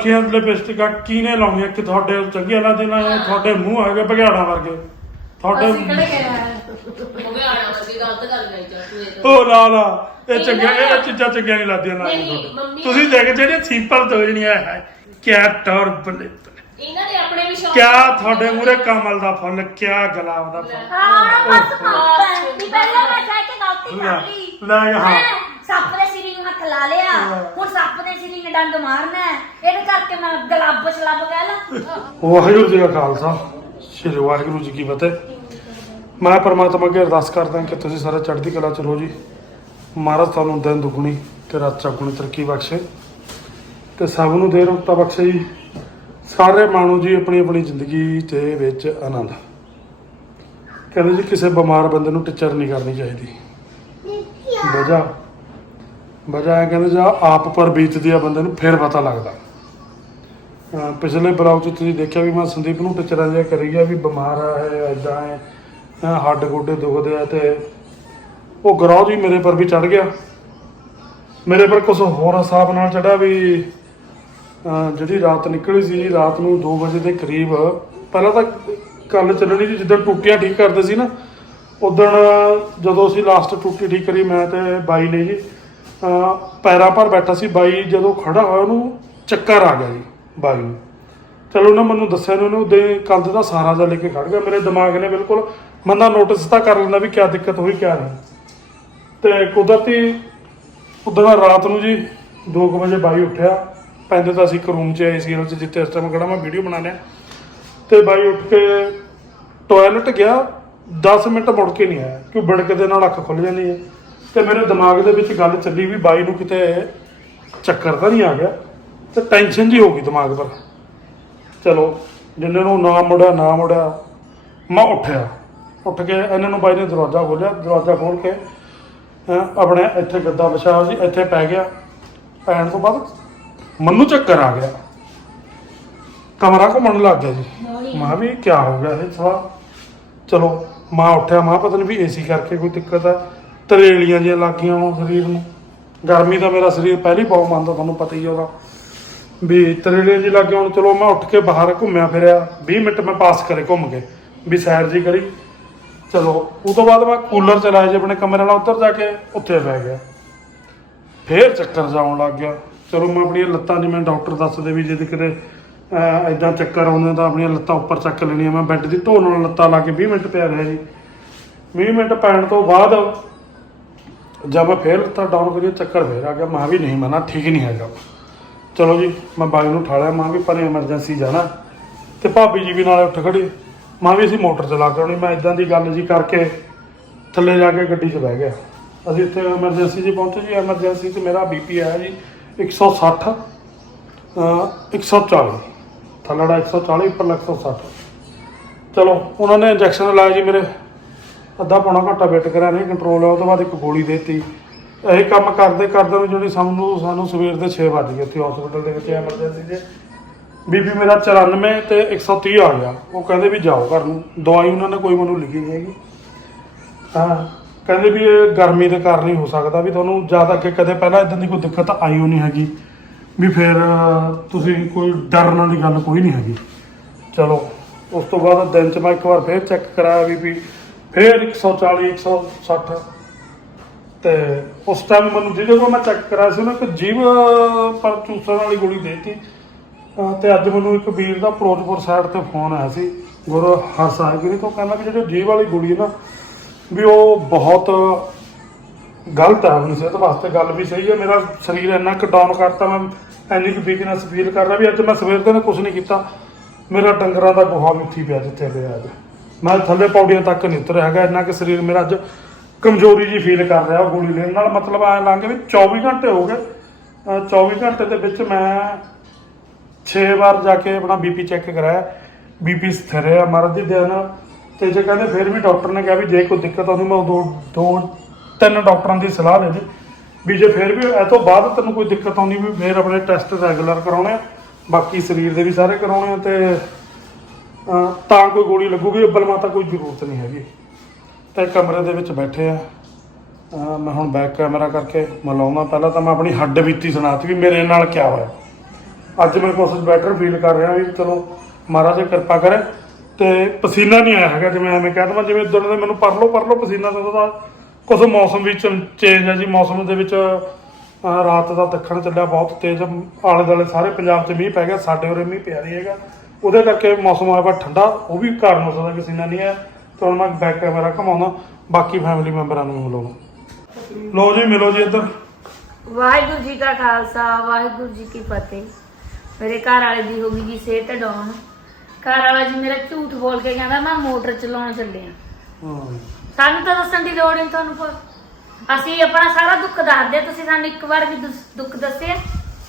ਸੁਰਖੀਆਂ ਲਿਪਸਟਿਕਾਂ ਕਿਹਨੇ ਲਾਉਣੀਆਂ? ਕਿ ਤੁਹਾਡੇ ਚੰਗੀਆਂ ਲੱਗਦੀਆਂ ਨੇ ਤੁਹਾਡੇ ਮੂੰਹ ਹੈਗੇ ਭਗਿਆੜਾ ਵਰਗੇ। ਤੁਹਾਡੇ ਅਸੀਂ ਕਿਹੜੇ ਗਏ ਆ? ਉਹ ਵੀ ਆਣਾ ਸੀ ਗਲਤ ਗੱਲ ਨਹੀਂ ਚਾਹ ਤੂੰ ਇਹ ਤਾਂ ਉਹ ਲਾ ਲਾ ਇਹ ਚੰਗੀਆਂ ਇਹ ਚੀਜ਼ਾਂ ਚੰਗੀਆਂ ਨਹੀਂ ਲੱਗਦੀਆਂ ਨਾ ਨਹੀਂ, ਤੁਹਾਨੂੰ। ਮੰਮੀ- ਤੁਸੀਂ ਦੇਖ ਜਿਹੜੇ ਸਿੰਪਲ ਦੋ ਜਣੀਆਂ ਹੈ ਕਿਆ ਟੌਰ ਬੱਲੇ ਇਹਨਾਂ ਦੇ ਆਪਣੇ ਵੀ ਸ਼ੌਕ ਕਿਆ ਤੁਹਾਡੇ ਮੂਰੇ ਕਮਲ ਦਾ ਫੁੱਲ ਕਿਆ ਗੁਲਾਬ ਦਾ ਫੁੱਲ। ਹਾਂ ਬਸ ਪੰਪੀ ਪਹਿਲਾਂ ਮੈਂ ਕਹਿ ਕੇ ਗਲਤੀ ਕਰ ਲਈ। ਲੈ, ਹਾਂ। ਸੱਪ ਨੂੰ ਲਾ ਲਿਆ। ਹੁਣ ਸੱਪ ਦੇ ਸਿਰੀ ਨੇ ਡੰਗ ਮਾਰਨਾ ਹੈ। ਇਹਦੇ ਕਰਕੇ ਮੈਂ ਗਲੱਬ ਛਲੱਬ ਕਹਿ ਲਾ। ਵਾਹਿਗੁਰੂ ਜੀ ਕਾ ਖਾਲਸਾ। ਸ੍ਰੀ ਵਾਹਿਗੁਰੂ ਜੀ ਕੀ ਫਤਿਹ। ਮੈਂ ਪਰਮਾਤਮਾ ਅੱਗੇ ਅਰਦਾਸ ਕਰਦਾ ਕਿ ਤੁਸੀਂ ਸਾਰੇ ਚੜ੍ਹਦੀ ਕਲਾ ਚ ਰਹੋ ਜੀ। ਮਹਾਰਾਜ ਤੁਹਾਨੂੰ ਦਿਨ ਦੁਗਣੀ ਤੇ ਰਾਤ ਚੌਗੁਣੀ ਤਰੱਕੀ ਬਖਸ਼ੇ। ਤੇ ਸਭ ਨੂੰ ਦੇ ਰੁਕਤਾ ਬਖਸ਼ੇ ਜੀ। ਸਾਰੇ ਮਾਣੋ ਜੀ ਆਪਣੀ ਆਪਣੀ ਜ਼ਿੰਦਗੀ ਦੇ ਵਿੱਚ ਆਨੰਦ। ਕਹਿੰਦੇ ਜੀ ਕਿਸੇ ਬਿਮਾਰ ਬੰਦੇ ਨੂੰ ਟੀਚਰ ਨਹੀਂ ਕਰਨੀ ਚਾਹੀਦੀ। ਵਜ੍ਹਾ ਵਜ੍ਹਾ ਕਹਿੰਦੇ ਜਾਂ ਆਪ ਪਰ ਬੀਤਦੀ ਆ ਬੰਦੇ ਨੂੰ, ਫਿਰ ਪਤਾ ਲੱਗਦਾ। ਪਿਛਲੇ ਬਲੌਗ 'ਚ ਤੁਸੀਂ ਦੇਖਿਆ ਵੀ ਮੈਂ ਸੰਦੀਪ ਨੂੰ ਟੀਚਰਾਂ ਜਿਹਾ ਕਰੀ ਗਿਆ ਵੀ ਬਿਮਾਰ ਆ ਹੈ ਐਦਾਂ ਹੈ ਹੱਡ ਗੋਡੇ ਦੁਖਦੇ ਆ ਤੇ ਉਹ ਗਰਾਹ ਜੀ ਮੇਰੇ ਪਰ ਵੀ ਚੜ ਗਿਆ। ਮੇਰੇ ਪਰ ਕੁਝ ਹੋਰ ਹਿਸਾਬ ਨਾਲ ਚੜਾ ਵੀ ਜਿਹੜੀ ਰਾਤ ਨਿਕਲੀ ਸੀ, ਰਾਤ ਨੂੰ 2 ਵਜੇ ਦੇ ਕਰੀਬ, ਪਹਿਲਾਂ ਤਾਂ ਕੱਲ ਚੱਲਣੀ ਸੀ, ਜਿੱਦਣ ਟੁੱਟੀਆਂ ਠੀਕ ਕਰਦੇ ਸੀ ਨਾ ਉਦੋਂ ਜਦੋਂ ਅਸੀਂ ਲਾਸਟ ਟੁੱਟੀ ਠੀਕ ਕਰੀ, ਮੈਂ ਤੇ ਬਾਈ ਨੇ ਜੀ ਪੈਰਾਂ ਪਰ ਬੈਠਾ ਸੀ, ਬਾਈ ਜਦੋਂ ਖੜਾ ਹੋਇਆ ਉਹਨੂੰ ਚੱਕਰ ਆ ਗਿਆ ਜੀ, ਬਾਈ ਨੂੰ। ਚਲੋ ਨਾ ਮੈਨੂੰ ਦੱਸਿਆ ਨੇ, ਉਹਨੇ ਉਹਦੇ ਕੰਧ ਦਾ ਸਾਰਾ ਜਿਹਾ ਲੈ ਕੇ ਖੜ ਗਿਆ। ਮੇਰੇ ਦਿਮਾਗ ਨੇ ਬਿਲਕੁਲ ਬੰਦਾ ਨੋਟਿਸ ਤਾਂ ਕਰ ਲੈਂਦਾ ਵੀ ਕਿਆ ਦਿੱਕਤ ਹੋਈ, ਕਿਆ ਨਹੀਂ। ਤੇ ਕੁਦਰਤੀ ਉਦੋਂ ਰਾਤ ਨੂੰ ਜੀ 2 ਵਜੇ ਬਾਈ ਉੱਠਿਆ। ਪੈਂਦੇ ਤਾਂ ਅਸੀਂ ਇੱਕ ਰੂਮ 'ਚ ਆਏ ਸੀ ਚ ਜਿੱਥੇ ਇਸ ਟਾਈਮ ਖੜਾ ਮੈਂ ਵੀਡੀਓ ਬਣਾ ਲਿਆ। ਤੇ ਬਾਈ ਉੱਠ ਕੇ ਟਾਇਲਟ ਗਿਆ 10 ਮਿੰਟ ਮੁੜ ਕੇ ਨਹੀਂ ਆਇਆ, ਕਿਉਂ ਬੜਕ ਦੇ ਨਾਲ ਅੱਖ ਖੁੱਲ ਜਾਂਦੀ ਹੈ। ਤੇ ਮੇਰੇ ਦਿਮਾਗ ਦੇ ਵਿੱਚ ਗੱਲ ਚੱਲੀ ਵੀ ਬਾਈ ਨੂੰ ਕਿਤੇ ਚੱਕਰ ਤਾਂ ਨਹੀਂ ਆ ਗਿਆ ਤੇ ਟੈਨਸ਼ਨ ਜੀ ਹੋ ਗਈ ਦਿਮਾਗ ਪਰ। ਚਲੋ ਜਿੰਨੇ ਨੂੰ ਨਾ ਮੁੜਿਆ ਨਾ ਮੁੜਿਆ ਮੈਂ ਉੱਠਿਆ। ਉੱਠ ਕੇ ਇਹਨਾਂ ਨੂੰ ਬਾਈ ਨੇ ਦਰਵਾਜ਼ਾ ਖੋਲ੍ਹਿਆ ਦਰਵਾਜ਼ਾ ਖੋਲ ਕੇ ਆਪਣੇ ਇੱਥੇ ਗੱਦਾ ਵਿਛਾਇਆ ਸੀ ਇੱਥੇ ਪੈ ਗਿਆ। ਪੈਣ ਤੋਂ ਬਾਅਦ ਮੈਨੂੰ ਚੱਕਰ ਆ ਗਿਆ। ਕਮਰਾ ਘੁੰਮਣ ਲੱਗ ਗਿਆ ਜੀ। ਮਾਂ ਵੀ ਕੀ ਹੋ ਗਿਆ ਇਹ ਸਾਲਾ। ਚਲੋ ਮਾਂ ਉੱਠਿਆ ਮਾਂ ਪਤਾ ਨਹੀਂ ਵੀ ਏਸੀ ਕਰਕੇ ਕੋਈ ਦਿੱਕਤ ਆ। ਤਰੇਲੀਆਂ ਜਿਹੀਆਂ ਲੱਗ ਗਈਆਂ ਸਰੀਰ ਨੂੰ। ਗਰਮੀ ਦਾ ਮੇਰਾ ਸਰੀਰ ਪਹਿਲੀ ਬਹੁਤ ਮੰਨਦਾ, ਤੁਹਾਨੂੰ ਪਤਾ ਹੀ ਆ ਉਹਦਾ ਵੀ ਤਰੇਲੀਆਂ ਜੀ ਲੱਗ ਹੁਣ, ਚਲੋ ਮੈਂ ਉੱਠ ਕੇ ਬਾਹਰ ਘੁੰਮਿਆ ਫਿਰਿਆ 20 ਮਿੰਟ ਮੈਂ ਪਾਸ ਕਰੇ ਘੁੰਮ ਕੇ, ਵੀ ਸੈਰ ਜੀ ਕਰੀ। ਚਲੋ, ਉਹ ਤੋਂ ਬਾਅਦ ਮੈਂ ਕੂਲਰ ਚਲਾਇਆ ਜੇ ਆਪਣੇ ਕਮਰੇ ਨਾਲ ਉੱਧਰ ਜਾ ਕੇ ਉੱਥੇ ਬਹਿ ਗਿਆ। ਫੇਰ ਚੱਕਰ ਜਾਉਣ ਲੱਗ ਗਿਆ। ਚਲੋ ਮੈਂ ਆਪਣੀਆਂ ਲੱਤਾਂ ਜਿਵੇਂ ਡਾਕਟਰ ਦੱਸਦੇ ਵੀ ਜੇ ਕਿਤੇ ਐਦਾਂ ਚੱਕਰ ਆਉਂਦੇ ਤਾਂ ਆਪਣੀਆਂ ਲੱਤਾਂ ਉੱਪਰ ਚੱਕ ਲੈਣੀਆਂ। ਮੈਂ ਬੈੱਡ ਦੀ ਢੋਲ ਨਾਲ ਲੱਤਾਂ ਲਾ ਕੇ 20 ਮਿੰਟ ਪਿਆ ਰਿਹਾ ਜੀ। 20 ਮਿੰਟ ਪੈਣ ਤੋਂ ਬਾਅਦ ਜਦ ਮੈਂ ਫੇਰ ਲੱਤਾਂ ਡਾਊਨ ਕਰੀ ਚੱਕਰ ਫੇਰ ਆ ਗਿਆ। ਮੈਂ ਵੀ ਨਹੀਂ ਮਨਾ ਠੀਕ ਨਹੀਂ ਹੈਗਾ। ਚਲੋ ਜੀ, ਮੈਂ ਬਾਈ ਨੂੰ ਠਾਲਿਆ ਮਾਂ ਵੀ ਪਰ ਐਮਰਜੈਂਸੀ ਜਾਣਾ। ਤੇ ਭਾਬੀ ਜੀ ਵੀ ਨਾਲੇ ਉੱਠ ਖੜੀ। ਮਾਂ ਵੀ ਅਸੀਂ ਮੋਟਰ ਚਲਾ ਕੇ ਆਉਣੀ। ਮੈਂ ਇਦਾਂ ਦੀ ਗੱਲ ਜੀ ਕਰਕੇ ਥੱਲੇ ਜਾ ਕੇ ਗੱਡੀ 'ਚ ਬਹਿ ਗਿਆ। ਅਸੀਂ ਇੱਥੇ ਐਮਰਜੈਂਸੀ 'ਚ ਪਹੁੰਚੇ ਜੀ। ਐਮਰਜੈਂਸੀ 'ਚ ਮੇਰਾ ਬੀਪੀ ਆਇਆ ਜੀ 160 ਅਹ 140 ਥੱਲੜਾ 140 ਉੱਪਰਲਾ 160 ਚਲੋ, ਉਹਨਾਂ ਨੇ ਇੰਜੈਕਸ਼ਨ ਲਾਇਆ ਜੀ ਮੇਰੇ। ਅੱਧਾ ਪੌਣਾ ਘੰਟਾ ਵੇਟ ਕਰਿਆ, ਨਹੀਂ ਕੰਟਰੋਲ ਹੋਇਆ, ਉਹ ਤੋਂ ਬਾਅਦ ਇੱਕ ਗੋਲੀ ਦੇਤੀ। ਇਹ ਕੰਮ ਕਰਦੇ ਕਰਦੇ ਨੂੰ ਜਿਹੜੀ ਸਾਨੂੰ ਸਾਨੂੰ ਸਵੇਰ ਦੇ 6 ਵਜ ਗਏ ਉੱਥੇ ਹਸਪੀਟਲ ਦੇ ਵਿੱਚ ਐਮਰਜੈਂਸੀ 'ਚ ਬੀਬੀ ਮੇਰਾ 94 ਤੇ 130 ਆ ਗਿਆ। ਉਹ ਕਹਿੰਦੇ ਵੀ ਜਾਓ ਘਰ ਨੂੰ। ਦਵਾਈ ਉਹਨਾਂ ਨੇ ਕੋਈ ਮੈਨੂੰ ਲਿਖੀ ਨਹੀਂ ਹੈਗੀ। ਹਾਂ, ਕਹਿੰਦੇ ਵੀ ਇਹ ਗਰਮੀ ਦੇ ਕਾਰਨ ਹੀ ਹੋ ਸਕਦਾ ਵੀ ਤੁਹਾਨੂੰ ਜ਼ਿਆਦਾ ਕਿ ਕਦੇ ਪਹਿਲਾਂ ਇਦਾਂ ਦੀ ਕੋਈ ਦਿੱਕਤ ਆਈ ਹੋ ਨਹੀਂ ਹੈਗੀ। ਵੀ ਫਿਰ, ਤੁਸੀਂ ਕੋਈ ਡਰਨ ਵਾਲੀ ਗੱਲ ਕੋਈ ਨਹੀਂ ਹੈਗੀ। ਚਲੋ, ਉਸ ਤੋਂ ਬਾਅਦ ਦਿਨ ਚ ਮੈਂ ਇੱਕ ਵਾਰ ਫੇਰ ਚੈੱਕ ਕਰਾਇਆ ਵੀ ਵੀ ਫੇਰ 140 160 ਤੇ ਉਸ ਟਾਈਮ ਮੈਨੂੰ ਜਿਹਦੇ ਜਦੋਂ ਮੈਂ ਚੈੱਕ ਕਰਾਇਆ ਸੀ ਨਾ ਕਿ ਜੀਵ ਪਰ ਚੂਸਣ ਵਾਲੀ ਗੋਲੀ ਦੇਤੀ। ਅਹ ਤੇ ਅੱਜ ਮੈਨੂੰ ਇੱਕ ਵੀਰ ਦਾ ਫਿਰੋਜ਼ਪੁਰ ਸਾਈਡ ਤੇ ਫੋਨ ਆਇਆ ਸੀ, ਗੁਰੂ ਹਰਸਾਹਿਬਗਿਰੀ ਤੋਂ ਕਹਿੰਦਾ ਕਿ ਜਿਹੜੀ ਜੀਵ ਵਾਲੀ ਗੋਲੀ ਹੈ ਨਾ, ਵੀ ਉਹ ਬਹੁਤ ਗਲਤ ਹੈ, ਆਪਣੀ ਸਿਹਤ ਵਾਸਤੇ ਗੱਲ ਵੀ ਸਹੀ ਹੈ। ਮੇਰਾ ਸਰੀਰ ਇੰਨਾ ਕੁ ਡਾਊਨ ਕਰਤਾ, ਮੈਂ ਇੰਨੀ ਕੁ ਵੀਕਨੈਸ ਫੀਲ ਕਰ ਰਿਹਾ ਵੀ ਅੱਜ ਮੈਂ ਸਵੇਰ ਦੇ ਨੇ ਕੁਝ ਨਹੀਂ ਕੀਤਾ। ਮੇਰਾ ਡੰਗਰਾਂ ਦਾ ਗੋਹਾ ਮਿੱਠੀ ਪਿਆ ਜਿੱਥੇ ਪਿਆ ਅੱਜ। ਮੈਂ ਥੱਲੇ ਪੌੜੀਆਂ ਤੱਕ ਨਹੀਂ ਉਤਰਿਆ ਹੈਗਾ, ਇੰਨਾ ਕਿ ਸਰੀਰ ਮੇਰਾ ਅੱਜ ਕਮਜ਼ੋਰੀ ਜੀ ਫੀਲ ਕਰ ਰਿਹਾ ਉਹ ਗੋਲੀ ਲੈਣ ਨਾਲ। ਮਤਲਬ ਐ ਲੰਘ ਵੀ 24 ਘੰਟੇ ਹੋ ਗਏ। ਅਹ 24 ਘੰਟੇ ਦੇ ਵਿੱਚ ਮੈਂ 6 ਵਾਰ ਜਾ ਕੇ ਆਪਣਾ ਬੀਪੀ ਚੈੱਕ ਕਰਾਇਆ। ਬੀਪੀ ਸਥਿਰ ਹੈ ਮਹਾਰਾਜ ਦੀ ਦਇਆ ਨਾਲ ਤੇ ਜੇ ਕਹਿੰਦੇ ਫਿਰ ਵੀ ਡਾਕਟਰ ਨੇ ਕਿਹਾ ਵੀ ਜੇ ਕੋਈ ਦਿੱਕਤ ਆਉਂਦੀ, ਮੈਂ ਦੋ ਦੋ ਤਿੰਨ ਡਾਕਟਰਾਂ ਦੀ ਸਲਾਹ ਲੈ ਲਈ। ਵੀ ਜੇ ਫਿਰ ਵੀ ਇਹ ਤੋਂ ਬਾਅਦ ਤੈਨੂੰ ਕੋਈ ਦਿੱਕਤ ਆਉਂਦੀ, ਵੀ ਫਿਰ ਆਪਣੇ ਟੈਸਟ ਰੈਗੂਲਰ ਕਰਾਉਣੇ ਆ। ਬਾਕੀ ਸਰੀਰ ਦੇ ਵੀ ਸਾਰੇ ਕਰਾਉਣੇ ਆ ਤੇ ਤਾਂ ਕੋਈ ਗੋਲੀ ਲੱਗੂਗੀ, ਅੱਬਲ ਮਾਤਾ ਕੋਈ ਜ਼ਰੂਰਤ ਨਹੀਂ ਹੈਗੀ। ਤੇ ਕਮਰੇ ਦੇ ਵਿੱਚ ਬੈਠੇ ਆ। ਮੈਂ ਹੁਣ ਬੈਕ ਕੈਮਰਾ ਕਰਕੇ ਮਿਲਾਉਣਾ ਪਹਿਲਾਂ ਤਾਂ ਮੈਂ ਆਪਣੀ ਹੱਡ ਬੀਤੀ ਸੁਣਾਤੀ ਵੀ ਮੇਰੇ ਨਾਲ ਕੀ ਹੋਇਆ। ਅੱਜ ਮੈਂ ਕੁਛ ਬੈਟਰ ਫੀਲ ਕਰ ਰਿਹਾ ਵੀ ਚਲੋ, ਮਹਾਰਾਜ ਕਿਰਪਾ ਕਰੇ। ਤੇ ਪਸੀਨਾ ਨਹੀਂ ਆਇਆ ਹੈਗਾ, ਜਿਵੇਂ ਐਵੇਂ ਕਹਿ ਦਵਾਂ, ਜਿਵੇਂ ਉਦੋਂ ਦੇ ਮੈਨੂੰ ਪਰ ਲੋ ਪਰ ਲੋ ਪਸੀਨਾ ਤਾਂ ਉਹਦਾ ਕੁਛ ਮੌਸਮ ਵਿੱਚ ਚੇਂਜ ਹੈ ਜੀ। ਮੌਸਮ ਦੇ ਵਿੱਚ ਰਾਤ ਦਾ ਦੱਖਣ ਚੱਲਿਆ, ਬਹੁਤ ਤੇਜ਼। ਆਲੇ ਦੁਆਲੇ ਸਾਰੇ ਪੰਜਾਬ 'ਚ ਮੀਂਹ ਪੈ ਗਿਆ, ਸਾਡੇ ਉਰੇ ਮੀਂਹ ਪਿਆ ਨਹੀਂ ਹੈਗਾ। ਉਹਦੇ ਕਰਕੇ ਮੌਸਮ ਹੋਇਆ ਵਾ ਠੰਡਾ ਉਹ ਵੀ ਕਾਰਨ ਹੋ ਸਕਦਾ ਪਸੀਨਾ ਨਹੀਂ ਆਇਆ ਤਾਂ ਹੁਣ ਮੈਂ ਬੈਕ ਕੈਮਰਾ ਘਮਾਉਣਾ ਬਾਕੀ ਫੈਮਿਲੀ ਮੈਂਬਰਾਂ ਨੂੰ ਮਿਲਾਉਣਾ ਲੋ ਜੀ ਮਿਲੋ ਜੀ ਇੱਧਰ। ਵਾਹਿਗੁਰੂ ਜੀ ਕਾ ਖਾਲਸਾ ਵਾਹਿਗੁਰੂ ਜੀ ਕੀ ਫਤਿਹ। ਮੇਰੇ ਘਰ ਵਾਲੇ ਦੀ ਹੋ ਗਈ ਜੀ ਸਿਹਤ ਡਾਊਨ ਘਰ ਵਾਲਾ ਜੀ ਮੇਰਾ ਝੂਠ ਬੋਲ ਕੇ ਕਹਿੰਦਾ ਮੈਂ ਮੋਟਰ ਚਲਾਉਣ ਚੱਲਿਆ ਹਾਂ। ਸਾਨੂੰ ਤਾਂ ਦੱਸਣ ਦੀ ਲੋੜ ਨਹੀਂ ਤੁਹਾਨੂੰ ਪਰ ਅਸੀਂ ਆਪਣਾ ਸਾਰਾ ਦੁੱਖ ਦੱਸਦੇ ਤੁਸੀਂ ਸਾਨੂੰ ਇੱਕ ਵਾਰ ਵੀ ਦੁੱਖ ਦੱਸਿਆ?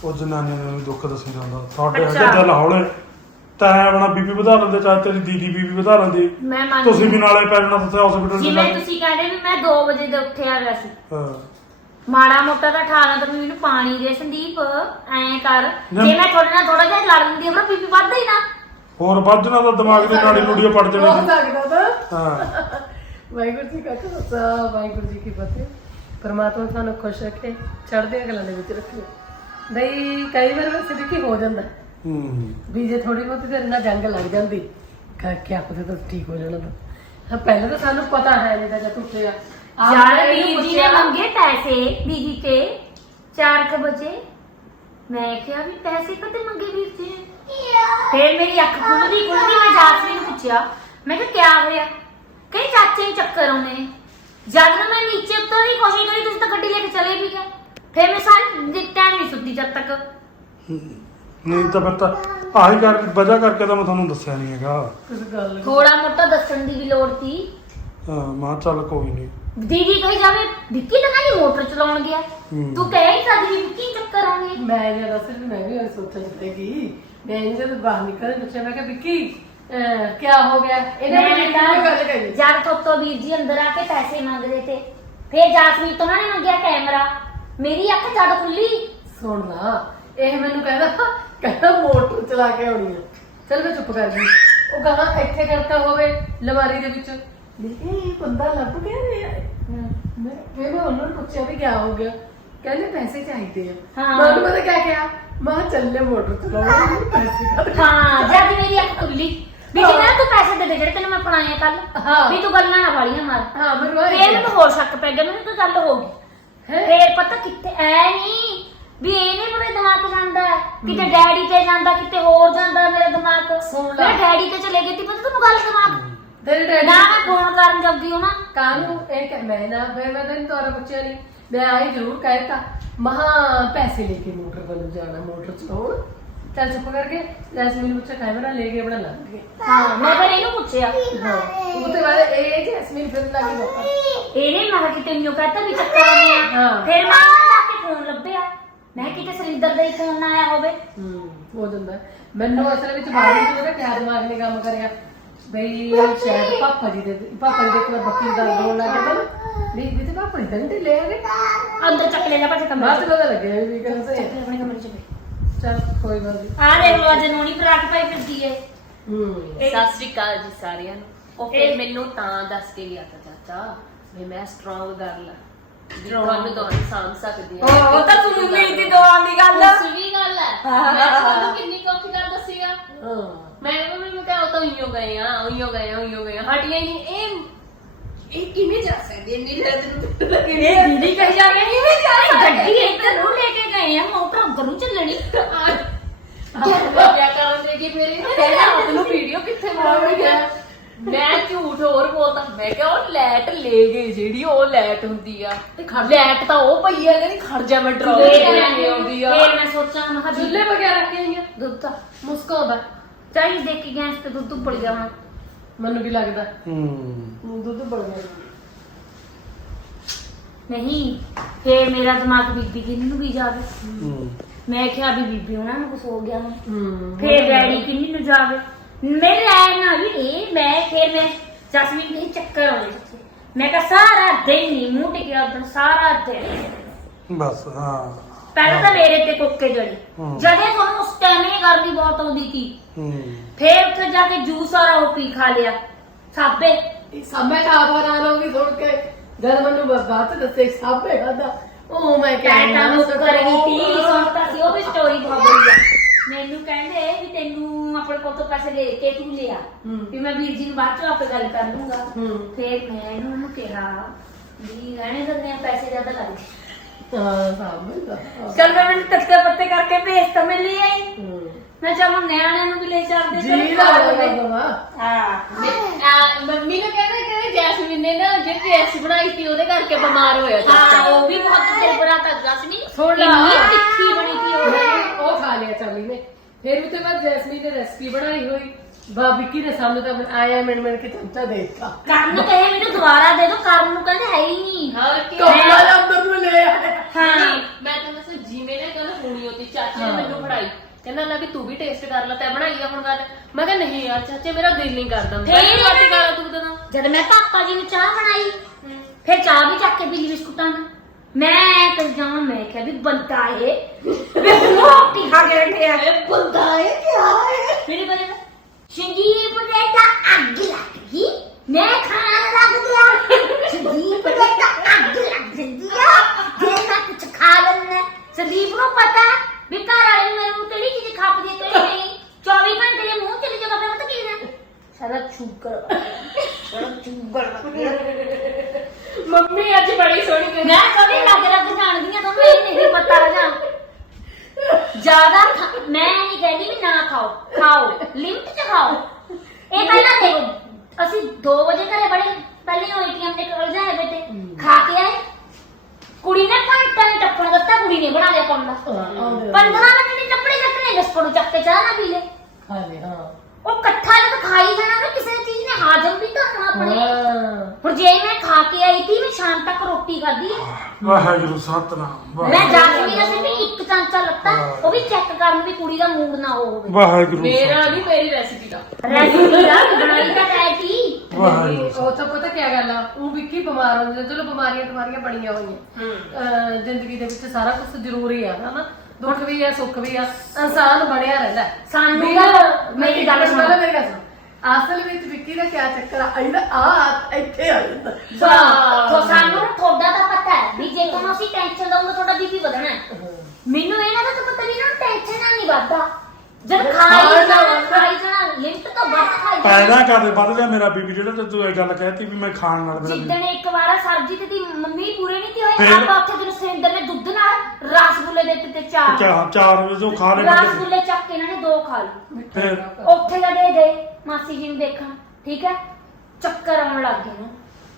ਉਹ ਜਨਾਨੀ ਨੂੰ ਦੁੱਖ ਦੱਸੀ ਜਾਂਦਾ। ਤੁਹਾਡੇ ਅੱਛਾ। ਹੈਗੇ ਦਿਲ ਹੌਲੇ ਤਾਂ ਆਪਣਾ ਬੀਬੀ ਵਧਾ ਲੈਂਦੇ ਚਾਹੇ ਤੇਰੀ ਦੀਦੀ ਬੀਬੀ ਵਧਾ ਲੈਂਦੀ। ਮੈਂ ਮੰਨ ਤੁਸੀਂ ਵੀ ਨਾਲੇ ਪੈ ਜਾਣਾ ਤੁਸੀਂ ਹਸਪੀਟਲ ਚ ਜਿਵੇਂ ਜਾ ਕੇ। ਤੁਸੀਂ ਕਹਿੰਦੇ ਵੀ ਮੈਂ 2 ਵਜੇ ਦੇ ਉੱਠਿਆ ਹੋਇਆ ਸੀ। ਹਾਂ। ਮਾੜਾ ਮੋਟਾ ਤਾਂ ਠਾਣਾ ਤਾਂ ਮੈਨੂੰ ਪਾਣੀ ਦੇ ਸੰਦੀਪ ਐਂ ਕਰ। ਨਾ- ਜੇ ਮੈਂ ਤੁਹਾਡੇ ਨਾਲ ਥੋੜਾ ਜਿਹਾ ਲੜ ਲੈਂਦੀ ਆਪਣਾ ਬੀਬੀ ਵੱਧਦਾ ਹੀ ਨਾ। ਹੋਰ ਵੱਜਣਾ ਤਾਂ ਦਿਮਾਗ ਦੀ ਨਾੜੀ ਨੂੜੀਆਂ ਪੜ ਹੋ ਜਾਣੀ ਸਕਦਾ ਤਾਂ। ਹਾਂ। ਵਾਹਿਗੁਰੂ ਜੀ ਕਾ ਖਾਲਸਾ ਵਾਹਿਗੁਰੂ ਜੀ ਕੀ ਫਤਿਹ। ਪਰਮਾਤਮਾ ਤੁਹਾਨੂੰ ਖੁਸ਼ ਰੱਖੇ ਚੜ੍ਹਦੀਆਂ ਕਲਾਂ ਦੇ ਵਿੱਚ ਰੱਖੇ। ਬਈ ਕਈ ਵਾਰ ਵੈਸੇ ਕੀ ਹੋ ਜਾਂਦਾ। ਹੂੰ। ਵੀ ਜੇ ਥੋੜੀ ਬਹੁਤੀ ਦੇਰ ਨਾਲ ਜੰਗ ਲੱਗ ਜਾਂਦੀ ਕਿ ਕਿਆ ਪਤਾ ਤਾਂ ਠੀਕ ਹੋ ਜਾਣਾ ਤਾਂ। ਹਾਂ ਪਹਿਲਾਂ ਤਾਂ ਸਾਨੂੰ ਪਤਾ ਹੈ ਨਹੀਂ ਤਾਂ ਟੁੱਟਿਆ ਆਪ ਯਾਰ ਨੇ ਇਹਨੂੰ ਵੀਰ ਜੀ ਨੇ ਪੁੱਛਿਆ, ਮੰਗੇ ਪੈਸੇ ਬੀਜੀ ਤੇ 4 ਵਜੇ। ਮੈਂ ਕਿਹਾ ਵੀ ਪੈਸੇ ਕਦੇ ਮੰਗੇ ਵੀਰ ਜੀ ਨੇ? ਫਿਰ ਮੇਰੀ ਅੱਖ ਖੁੱਲਦੀ ਖੁੱਲਦੀ ਮੈਂ ਜਾਸਮੀਨ ਨੂੰ ਪੁੱਛਿਆ। ਮੈਂ ਕਿਹਾ ਕਿਆ ਹੋਇਆ? ਕਹੀ ਚਾਚੇ ਨੂੰ ਚੱਕਰ ਆਉਂਦੇ ਨੇ। ਜਦ ਨੂੰ ਮੈਂ ਨੀਚੇ ਉਤਰਨ ਦੀ ਕੋਸ਼ਿਸ਼ ਕਰੀ ਤੁਸੀਂ ਤਾਂ ਗੱਡੀ ਲੈ ਕੇ ਚਲੇ ਵੀ ਗਏ। ਫਿਰ ਮੈਂ ਸਾਰੀ ਟਾਈਮ ਨਹੀਂ ਸੁੱਤੀ ਜਦ ਤੱਕ। ਨਹੀਂ ਤਾਂ ਫਿਰ ਤਾਂ ਆਹੀ ਕਰ ਵਜ੍ਹਾ ਕਰਕੇ ਤਾਂ ਮੈਂ ਤੁਹਾਨੂੰ ਦੱਸਿਆ ਨਹੀਂ ਹੈਗਾ। ਕੁਛ ਗੱਲ। ਥੋੜਾ ਮੋਟਾ ਦੱਸਣ ਦੀ ਵੀ ਲੋੜ ਸੀ। ਹਾਂ ਮਾਂ ਚੱਲ ਕੋਈ ਨਹੀਂ। ਦੀਦੀ ਕਹੀ ਜਾਵੇ ਵਿੱਕੀ ਤਾਂ ਕਹਿੰਦੀ ਮੋਟਰ ਚਲਾਉਣ ਗਿਆ। ਹੂੰ। ਤੂੰ ਕਹਿ ਹੀ ਸਕਦੀ ਵੀ ਵਿੱਕੀ ਚੱਕਰ ਆਉਂਦੇ ਮੈਂ ਜਦ ਅਸਲ ਵਿੱਚ ਮੈਂ ਵੀ ਇਹ ਸੋਚਣ ਲੱਗੀ। ਮੈਂ ਜਦ ਬਾਹਰ ਨਿਕਲ ਪੁੱਛਿਆ ਮੈਂ ਕਿਹਾ ਵਿੱਕੀ ਅਹ, ਕਿਆ ਹੋ ਗਿਆ? ਇਹਨੇ ਮੈਂ ਮੈਨੂੰ ਕਿਹੜੀ ਗੱਲ ਕਹੀ? ਜਦ ਤੋਤੋ ਵੀਰ ਜੀ ਅੰਦਰ ਆ ਕੇ ਪੈਸੇ ਮੰਗਦੇ ਤੇ ਫਿਰ ਜਾਸਮੀਨ ਤੋਂ ਉਹਨਾਂ ਨੇ ਮੰਗਿਆ ਕੈਮਰਾ। ਮੇਰੀ ਅੱਖ ਜਦ ਖੁੱਲੀ ਸੁਣ ਇਹ ਮੈਨੂੰ ਕਹਿੰਦਾ ਕਹਿੰਦਾ ਮੋਟਰ ਚਲਾ ਕੇ ਆਉਣੀ ਆ। ਚਲ ਮੈਂ ਚੁੱਪ ਕਰ ਗਈ। ਉਹ ਗਾਣਾ ਇੱਥੇ ਕਰਤਾ ਹੋਵੇ ਲਵਾਰੀ ਦੇ ਵਿੱਚ। ਦੇਖੇ ਇਹ ਬੰਦਾ ਲੱਭ ਗਿਆ ਵੇ ਮੈਂ ਫਿਰ ਮੈਂ ਉਹਨਾਂ ਨੂੰ ਪੁੱਛਿਆ ਵੀ ਕਿਆ ਹੋ ਗਿਆ। ਕਹਿੰਦੇ ਪੈਸੇ ਚਾਹੀਦੇ ਆ। ਹਾਂ। ਮੈਂ ਉਹਨੂੰ ਪਤਾ ਕਿਆ ਕਿਹਾ? ਮਾਂ ਚੱਲੇ ਮੋਟਰ ਚਲਾਉਣੀ ਪੈਸੇ ਕਰ ਹਾਂ ਜਦ ਮੇਰੀ ਅੱਖ ਖੁੱਲੀ। ਵੀ ਜਿਵੇਂ ਤੂੰ ਪੈਸੇ ਦੇ ਦੇ ਜਿਹੜੇ ਤੈਨੂੰ ਮੈਂ ਪੜਾਇਆ ਕੱਲ ਹਾਂ। ਵੀ ਤੂੰ ਗੱਲਾਂ ਨਾ ਵਾਲੀਆਂ ਮਾਰ। ਹਾਂ ਮੈਨੂੰ ਆਏ ਫੇਰ ਮੈਨੂੰ ਹੋਰ ਸ਼ੱਕ ਪੈ ਗਿਆ ਮੈਨੂੰ ਤਾਂ ਗੱਲ ਹੋ ਗਈ। ਹੈ? ਫੇਰ ਪਤਾ ਕਿੱਥੇ ਐ ਨਹੀਂ ਵੀ ਇਹ ਨਹੀਂ ਮੇਰੇ ਦਿਮਾਗ ਜਾਂਦਾ ਹੈ। ਕਿਤੇ ਡੈਡੀ ਤੇ ਜਾਂਦਾ ਕਿਤੇ ਹੋਰ ਜਾਂਦਾ ਮੇਰਾ ਦਿਮਾਗ। ਸੁਣ ਲੈ। ਮੈਂ ਡੈਡੀ ਤੇ ਚਲੇ ਗਈ ਤੀ ਪਤਾ ਤੈਨੂੰ ਗੱਲ ਦਿਮਾਗ? ਤੇਰੇ ਡੈਡੀ ਨਾ ਮੈਂ ਫੋਨ ਕਰਨ ਜੋਗੀ ਹਾਂ ਨਾ ਕਾਨੂੰ ਇਹ ਕਹਿ ਮੈਂ ਨਾ ਫਿਰ ਮੈਂ ਤੈਨੂੰ ਤੁਹਾਡਾ ਪੁੱਛਿਆ ਨਹੀਂ ਮੈਂ ਆਈ ਜ਼ਰੂਰ ਕਹਿਤਾ ਮਹਾ ਪੈਸੇ ਲੈ ਕੇ ਮੋਟਰ ਵੱਲ ਜਾਣਾ ਮੋਟਰ ਚਲਾਉਣ। ਚੱਲ ਚੁੱਪ ਕਰਕੇ ਜੈਸਮੀਨ ਪੁੱਛਿਆ ਕੈਮਰਾ ਲੈ ਕੇ ਆਪਣਾ ਲੰਘ ਗਏ। ਹਾਂ ਮੈਂ ਫਿਰ ਇਹਨੂੰ ਪੁੱਛਿਆ। ਹਾਂ ਉਹ ਤੇ ਬਾਅਦ ਇਹ ਜੈਸਮੀਨ ਫਿਰ ਲੱਗੀ ਬਾਪਾ ਇਹਨੇ ਮੈਂ ਕਿਤੇ ਤੈਨੂੰ ਕਹਤਾ ਵੀ ਚੱਕਰ ਆਉਂਦੇ ਆ। ਹਾਂ। ਫਿਰ ਮੈਂ ਉਹਨਾਂ ਜਾ ਕੇ ਫੋਨ ਲੱਭਿਆ ਮੈਂ ਕਿਤੇ ਸਰਿੰਦਰ ਦਾ ਹੀ ਫੋਨ ਨਾ ਆਇਆ ਹੋਵੇ। ਹੂੰ ਹੋ ਜਾਂਦਾ। ਹੈ। ਮੈਨੂੰ ਅਸਲ ਵਿੱਚ ਬਾਅਦ ਵਿੱਚ ਉਹਦਾ ਕਿਆ ਦਿਮਾਗ ਨੇ ਕੰਮ ਕਰਿਆ। ਬਈ ਸ਼ਾਇਦ ਪਾਪਾ ਜੀ ਦੇ ਪਾਪਾ ਜੀ ਦੇ ਕੋਲ ਬੱਕੀ ਦਾ ਹੋਣ ਲੱਗ ਗਿਆ ਨਾ ਵੀ ਵੀ ਤੇ ਪਾਪਾ ਜੀ ਦੰਡੇ ਲੈ ਆ ਗਏ ਅੰਦਰ ਚੱਕ ਲੈ ਜਾ ਭਾਜੀ ਕਮਰੇ ਬਾਅਦ ਚ। ਪਤਾ ਲੱਗਿਆ ਵੀ ਕਹਿੰਦੇ ਚੱਕ ਲੈ ਆਪਣੇ ਕਮਰੇ ਚ। ਚੱਲ ਕੋਈ ਗੱਲ ਨਹੀਂ ਆਹ ਦੇਖ ਲਓ ਅੱਜ ਨੂਣੀ ਫਰਾਕ ਪਾਈ ਫਿਰਦੀ ਏ। ਹੂੰ। ਸਤਿ ਸ਼੍ਰੀ ਅਕਾਲ ਜੀ ਸਾਰਿਆਂ ਨੂੰ। ਉਹ ਫਿਰ ਮੈਨੂੰ ਤਾਂ ਦੱਸ ਕੇ ਗਿਆ ਤਾਂ ਚਾਚਾ ਵੀ ਮੈਂ ਸਟਰੋਂਗ ਗਰਲ ਆ। ਵੀ ਤੁਹਾਨੂੰ ਦੋਨੋਂ ਸਾਂਭ ਸਕਦੀ ਆ। ਉਹ ਉਹ ਤਾਂ ਤੁਹਾਨੂੰ ਉਮੀਦ ਦੀ ਦੁਆ ਦੀ ਗੱਲ। ਉਹ ਸਹੀ ਗੱਲ ਹੈ। ਮੈਂ ਤੁਹਾਨੂੰ ਕਿੰਨੀ ਕੋਖੀ ਗੱਲ ਦੱਸੀ ਆ। ਹਾਂ। ਮੈਂ ਮੰਮੀ ਨੂੰ ਕਿਹਾ ਉਹ ਤਾਂ ਉਈਓ ਗਏ ਆ ਉਈਓ ਗਏ ਆ ਉਈਓ ਗਏ ਆ। ਹਟੀਆਂ ਹੀ ਨਹੀਂ। ਇਹ ਇਹ ਕਿਵੇਂ ਜਾ ਸਕਦੀ ਹੈ? ਇੰਨੀ ਰਾਤ ਨੂੰ ਇਹ ਦੀਦੀ ਕਹੀ ਜਾ ਰਹੀ ਹੈ ਗੱਡੀ ਇੱਧਰ ਨੂੰ ਲੈ ਕੇ ਗਏ ਆ ਮੋਟਰ ਅੰਦਰ ਨੂੰ ਚੱਲਣੀ। ਕਿਆ ਕਰਨ ਦੇਗੀ ਮੇਰੇ ਕਹਿੰਦੇ ਆਪ ਨੂੰ ਵੀਡੀਓ ਕਿੱਥੇ ਬਣਾਉਣੀ ਹੈ ਮੈਂ ਝੂਠ ਹੋਰ ਬੋਲਦਾ ਮੈਂ ਕਿਹਾ ਉਹ ਲੈਟ ਲੈ ਗਏ ਜਿਹੜੀ ਉਹ ਲੈਟ ਹੁੰਦੀ ਆ। ਲੈਟ ਤਾਂ ਉਹ ਪਈ ਆ ਕਹਿੰਦੀ ਖੜ ਜਾ ਮੈਂ ਡਰਾਉ ਆਉਂਦੀ ਆ। ਫੇਰ ਮੈਂ ਸੋਚਾਂ ਮੈਂ ਕਿਹਾ ਚੁੱਲ੍ਹੇ ਵਗੈਰਾ ਕੇ ਆਈਆਂ ਦੁੱਧ ਤਾਂ ਮੁਸਕਾਉਂਦਾ ਚਾਹੀ ਦੇਖ ਕੇ ਗੈਸ ਤੇ ਦੁੱਧ ਉੱਪੜ ਗਿਆ ਹੁਣ। ਮੈਨੂੰ ਕੀ ਲੱਗਦਾ? ਹੂੰ। ਦੁੱਧ ਬਣ ਗਿਆ। ਨਹੀਂ ਫੇਰ ਮੇਰਾ ਦਿਮਾਗ ਬੀਬੀ ਕਿੰਨੀ ਨੂੰ ਵੀ ਜਾਵੇ। ਹੂੰ। ਮੈਂ ਕਿਹਾ ਵੀ ਬੀਬੀ ਉਹਨਾਂ ਨੂੰ ਕੁਝ ਹੋ ਗਿਆ। ਹੂੰ। ਫੇਰ ਡੈਡੀ ਕਿੰਨੀ ਨੂੰ ਜਾਵੇ। ਮੇਰੇ ਐ ਨਾ ਵੀ ਇਹ ਮੈਂ ਫੇਰ ਮੈਂ ਜਸਮੀਨ ਨਹੀਂ ਚੱਕਰ ਆਉਂਦੇ ਸੀ ਮੈਂ ਕਿਹਾ ਸਾਰਾ ਦਿਨ ਨਹੀਂ ਮੂੰਹ ਟਿਕਿਆ ਉਦੋਂ ਸਾਰਾ ਦਿਨ। ਬਸ ਹਾਂ। ਪਹਿਲਾਂ ਤਾਂ ਮੇਰੇ ਤੇ ਕੁੱਕੇ ਜੜੀ। ਹਮ। ਜਦੇ ਤੁਹਾਨੂੰ ਉਸ ਟਾਈਮ ਇਹ ਕਰਦੀ ਬਹੁਤ ਆਉਂਦੀ ਸੀ। ਹੂੰ। ਫੇਰ ਉੱਥੇ ਜਾ ਕੇ ਜੂਸ ਔਰ ਉਹ ਪੀ ਖਾ ਲਿਆ ਸਾਬੇ। ਸਾਹਮਣੇ ਆਪ ਹੈਰਾਨ ਹੋ ਗਈ ਸੁਣ ਕੇ। ਜਦ ਮੈਨੂੰ ਬ- ਬਾਤ ਦੱਸੇ ਸਾਹਮਣੇ ਖਾਦਾ ਉਹ ਮੈਂ ਕਿਹਾ ਕਹਿ ਤਾਂ ਮੁੱਕ ਸੀ ਸੁਣਤਾ ਸੀ ਉਹ ਵੀ ਸਟੋਰੀ ਬਹੁਤ ਵਧੀਆ। ਮੈਨੂੰ ਕਹਿੰਦੇ ਵੀ ਤੈਨੂੰ ਆਪਣੇ ਕੋਲ ਤੋਂ ਪੈਸੇ ਲੈ ਕੇ ਤੂੰ ਲਿਆ। ਹੂੰ। ਵੀ ਮੈਂ ਵੀਰ ਜੀ ਨੂੰ ਬਾਅਦ ਚ ਆਪੇ ਗੱਲ ਕਰ ਲੂੰਗਾ। ਹੂੰ। ਫਿਰ ਮੈਂ ਇਹਨੂੰ ਉਹਨੂੰ ਕਿਹਾ ਵੀ ਰਹਿਣੇ ਦਿੰਦੇ ਆ ਪੈਸੇ ਜ਼ਿਆਦਾ ਲੱਗਦੇ ਹਾਂ ਹਾਂ। ਚਲ ਮੈਂ ਮੈਨੂੰ ਤੱਤੇ ਪੱਤੇ ਕਰਕੇ ਭੇਜ ਤਾਂ ਮੈਂ ਲੈ ਆਈ। ਹੂੰ। ਮੈਂ ਚਲੋ ਨਿਆਣਿਆਂ ਨੂੰ ਵੀ ਲੈ ਚੱਲਦੇ ਜੀ ਹਾਂ। ਆ, ਮੰਮੀ ਨੂੰ ਕਹਿੰਦੇ ਕਹਿੰਦੇ ਜੈਸਮੀਨ ਨੇ ਨਾ ਜਿਹੜੀ ਰੈਸੀ ਬਣਾਈ ਸੀ ਉਹਦੇ ਕਰਕੇ ਬਿਮਾਰ ਹੋਇਆ ਹਾਂ ਚਾਚਾ ਉਹ ਵੀ ਬਹੁਤ ਦਿਲ ਬੜਾ ਤਾਂ ਜਸਮੀ। ਇੰਨੀ ਤਿੱਖੀ ਬਣੀ ਸੀ ਉਹ। ਉਹ ਖਾ ਲਿਆ ਚਾਲੀ ਨੇ। ਫਿਰ ਵੀ ਤੇ ਬਾਅਦ ਜੈਸਮੀਨ ਨੇ ਰੈਸਪੀ ਬਣਾਈ ਹੋਈ। ਬਾਬੀ ਨੇ ਸਾਨੂੰ ਤਾਂ ਆਇਆ ਮਿੰਟ ਮਿੰਟ ਕੇ ਚਮਚਾ ਦਿੱਤਾ। ਕਰਨ ਕਹੇ ਮੈਨੂੰ ਦੁਬਾਰਾ ਦੇ ਦੋ ਕਰਨ ਨੂੰ ਕਹਿੰਦੇ ਹੈ ਹੀ ਨਹੀਂ। ਹਾਂ ਕਿ ਅੰਦਰ ਨੂੰ ਲੈ ਆਇਆ। ਹਾਂ। ਮੈਂ ਤੁਹਾਨੂੰ ਦੱਸਾਂ ਜਿਵੇਂ ਨੇ ਗੱਲ ਹੋਣੀ ਹੋਤੀ ਚਾਚੀ ਨੇ ਹਾਂ। ਮੈਨੂੰ ਫੜਾਈ। ਕਹਿੰਦਾ ਨਾ ਵੀ ਤੂੰ ਵੀ ਟੇਸਟ ਕਰ ਲੈ ਤੈਂ ਬਣਾਈ ਆ ਹੁਣ ਗੱਲ। ਮੈਂ ਕਿਹਾ ਨਹੀਂ ਯਾਰ ਚਾਚੇ ਮੇਰਾ ਦਿਲ ਨਹੀਂ ਕਰਦਾ ਫੇਰ ਵਾਰ ਦੀ ਗੱਲ ਤੂੰ ਦਨਾ ਜਦ ਮੈਂ ਪਾਪਾ ਜੀ ਨੂੰ ਚਾਹ ਬਣਾਈ ਫਿਰ ਚਾਹ ਵੀ ਚੱਕ ਕੇ ਪੀ ਲਈ ਬਿਸਕੁਟਾਂ ਨਾਲ ਮੈਂ ਕਰ ਜਾਵਾਂ ਮੈਂ ਕਿਹਾ ਵੀ ਬੰਦਾ ਏ ਵੇ ਮੋਟੀ ਖਾ ਕੇ ਰੱਖਿਆ ਇਹ ਬੰਦਾ ਹੈ ਕੀ ਹੈ ਮੇਰੇ ਬਾਰੇ ਸੰਜੀਵ ਦੇ ਤਾਂ ਅੱਗ ਲੱਗ ਗਈ ਮੈਂ ਖਾਣ ਲੱਗ ਗਿਆ ਸੰਜੀਵ ਦੇ ਤਾਂ ਅੱਗ ਲੱਗ ਜਾਂਦੀ ਆ ਜੇ ਮੈਂ ਕੁਝ ਖਾ ਲੈਣਾ ਸੰਦੀਪ ਨੂੰ ਪਤਾ ਵੀ ਘਰ ਵਾਲੇ ਨੂੰ ਮੈਨੂੰ ਕਿਹੜੀ ਚੀਜ਼ ਖਾਪਦੀ ਹੈ ਕਿਹੜੀ ਨਹੀਂ 24 ਘੰਟੇ ਦੇ ਮੂੰਹ ਚਲੀ ਜਾਵੇ ਪਤਾ ਕੀ ਹੈ ਸਾਰਾ ਸ਼ੂਗਰ ਸਾਰਾ ਸ਼ੂਗਰ ਮੰਮੀ ਅੱਜ ਬੜੀ ਸੋਹਣੀ ਕਹਿੰਦੀ ਮੈਂ ਕਦੇ ਲੱਗ ਲੱਗ ਜਾਣਦੀ ਆ ਤੁਹਾਨੂੰ ਇਹ ਨਹੀਂ ਪਤਾ ਜਾਂ ਜ਼ਿਆਦਾ ਖਾ- ਮੈਂ ਨਹੀਂ ਕਹਿੰਦੀ ਵੀ ਨਾ ਖਾਓ ਖਾਓ ਲਿਮਟ ਚ ਖਾਓ। ਇਹ ਪਹਿਲਾਂ ਦੇਖੋ ਅਸੀਂ 2 ਵਜੇ ਘਰੇ ਬੜੇ ਪਹਿਲੇ ਉਹ ਏਟੀਐਮ ਤੇ ਕੋਲ ਜਾਏ ਬੇਟੇ ਖਾ ਕੇ ਆਏ। ਕੁੜੀ ਨੇ ਘੰਟਾ ਨਹੀਂ ਟੱਪਣ ਦਿੱਤਾ ਕੁੜੀ ਨੇ ਬਣਾ ਲਿਆ ਕੰਮ ਦਾ? 15 ਮਿੰਟ ਨਹੀਂ ਟੱਪਣੇ ਚੱਕਣੇ ਜਸਪੋ ਨੂੰ ਚੱਕ ਕੇ ਚਾਹ ਨਾ ਪੀ ਲੈ ਹਾਂ। ਉਹ ਇਕੱਠਾ ਜਦ ਖਾਈ ਜਾਣਾ ਨਾ ਕਿਸੇ ਚੀਜ਼ ਨੇ ਹਾਜ਼ਮ ਵੀ ਤਾਂ ਹੋਣਾ ਆਪਣੇ ਹਾਂ। ਹੁਣ ਜੇ ਮੈਂ ਖਾ ਕੇ ਆਈ ਤੀ ਮੈਂ ਸ਼ਾਮ ਤੱਕ ਰੋਟੀ ਖਾਧੀ ਵਾਹਿਗੁਰੂ ਸਤਨਾਮ ਮੈਂ ਵਾਹਿਗੁਰੂ ਜਾਸਮੀਨ ਦਾ ਸਿਰਫ ਇੱਕ ਚਮਚਾ ਲੱਤਾ ਉਹ ਵੀ ਚੈੱਕ ਕਰਨ ਵੀ ਕੁੜੀ ਦਾ ਮੂਡ ਨਾ ਉਹ ਹੋਵੇ। ਵਾਹਿਗੁਰੂ ਮੇਰਾ ਨਹੀਂ ਮੇਰੀ ਰੈਸਿਪੀ ਦਾ। ਰੈਸਿਪੀ ਦਾ ਬਣਾਈ ਤਾਂ ਐਟੀ ਵਾਹਿਗੁਰੂ ਉਹ ਤਾਂ ਪਤਾ ਕੀ ਗੱਲ ਆ ਉਹ ਵਿੱਕੀ ਬਿਮਾਰ ਹੋ ਜਾਂਦਾ ਚਲੋ ਬਿਮਾਰੀਆਂ ਬਿਮਾਰੀਆਂ ਬਣੀਆਂ ਹੋਈਆਂ ਅਹ ਜ਼ਿੰਦਗੀ ਦੇ ਵਿੱਚ ਸਾਰਾ ਕੁਝ ਜ਼ਰੂਰੀ ਆ ਹਨਾ? ਦੁੱਖ ਵੀ ਆ ਸੁੱਖ ਵੀ ਆ ਇਨਸਾਨ ਬਣਿਆ ਰਹਿੰਦਾ। ਸਾਨੂੰ ਨਾ- ਮੇਰੀ ਗੱਲ ਸੁਣੋ। ਮੇਰੀ ਗੱਲ ਸੁਣੋ। ਅਸਲ ਵਿੱਚ ਵਿੱਕੀ ਦਾ ਕੀ ਚੱਕਰ ਆ? ਇਹਦਾ ਆ ਇੱਥੇ ਆ ਜਾਂਦਾ। ਤੋ ਸਾਨੂੰ ਤੁਹਾਡਾ ਤਾਂ ਪਤਾ ਹੈ ਵੀ ਜੇ ਤੁਹਾਨੂੰ ਅਸੀਂ ਟੈਨਸ਼ਨ ਦਵਾਂਗੇ ਤੁਹਾਡਾ ਬੀਪੀ ਵਧਣਾ ਹੈ। ਮੈਨੂੰ ਇਹਨਾਂ ਦਾ ਤਾਂ ਪਤਾ ਵੀ ਨਾ ਟੈਨਸ਼ਨ ਨਾਲ ਨਹੀਂ ਵੱਧਦਾ। ਜਦ ਖਾਈ ਜਾਣਾ ਵੱਧਦਾ। ਖਾਈ ਜਾਣਾ ਲਿਮਟ ਤੋਂ ਵੱਧ ਖਾਈ ਪੈਦਾ ਜਾਣਾ ਕਰਦੇ ਵੱਧ ਗਿਆ ਮੇਰਾ ਬੀਬੀ ਜਿਹੜਾ ਤੇ ਤੂੰ ਇਹ ਗੱਲ ਕਹਿਤੀ ਵੀ ਮੈਂ ਖਾਣ ਨਾਲ ਮੇਰਾ ਜਿੱਦਣ ਇੱਕ ਵਾਰ ਸਰਜੀਤ ਦੀ ਮੰਮੀ ਪੂਰੇ ਨਹੀਂ ਤੀ ਹੋਏ ਫਿਰ? ਆਪਾਂ ਉੱਥੇ ਤੈਨੂੰ ਸਿੰਦਰ ਨੇ ਦੁੱਧ ਨਾਲ ਰਸਗੁੱਲੇ ਦੇ ਦਿੱਤੇ ਚਾਰ ਕਿਆ ਚਾਰ ਵਜੇ ਤੋਂ ਖਾ ਲੈ ਰਸਗੁੱਲੇ ਚੱਕ ਕੇ ਇਹਨਾਂ ਨੇ ਦੋ ਖਾ ਲਏ ਫਿਰ ਉੱਥੇ ਜਦੇ ਗਏ ਮਾਸੀ ਜੀ ਨੂੰ ਦੇਖਣ ਠੀਕ ਹੈ ਚੱਕਰ ਆਉਣ ਲੱਗ ਗਏ ਨੂੰ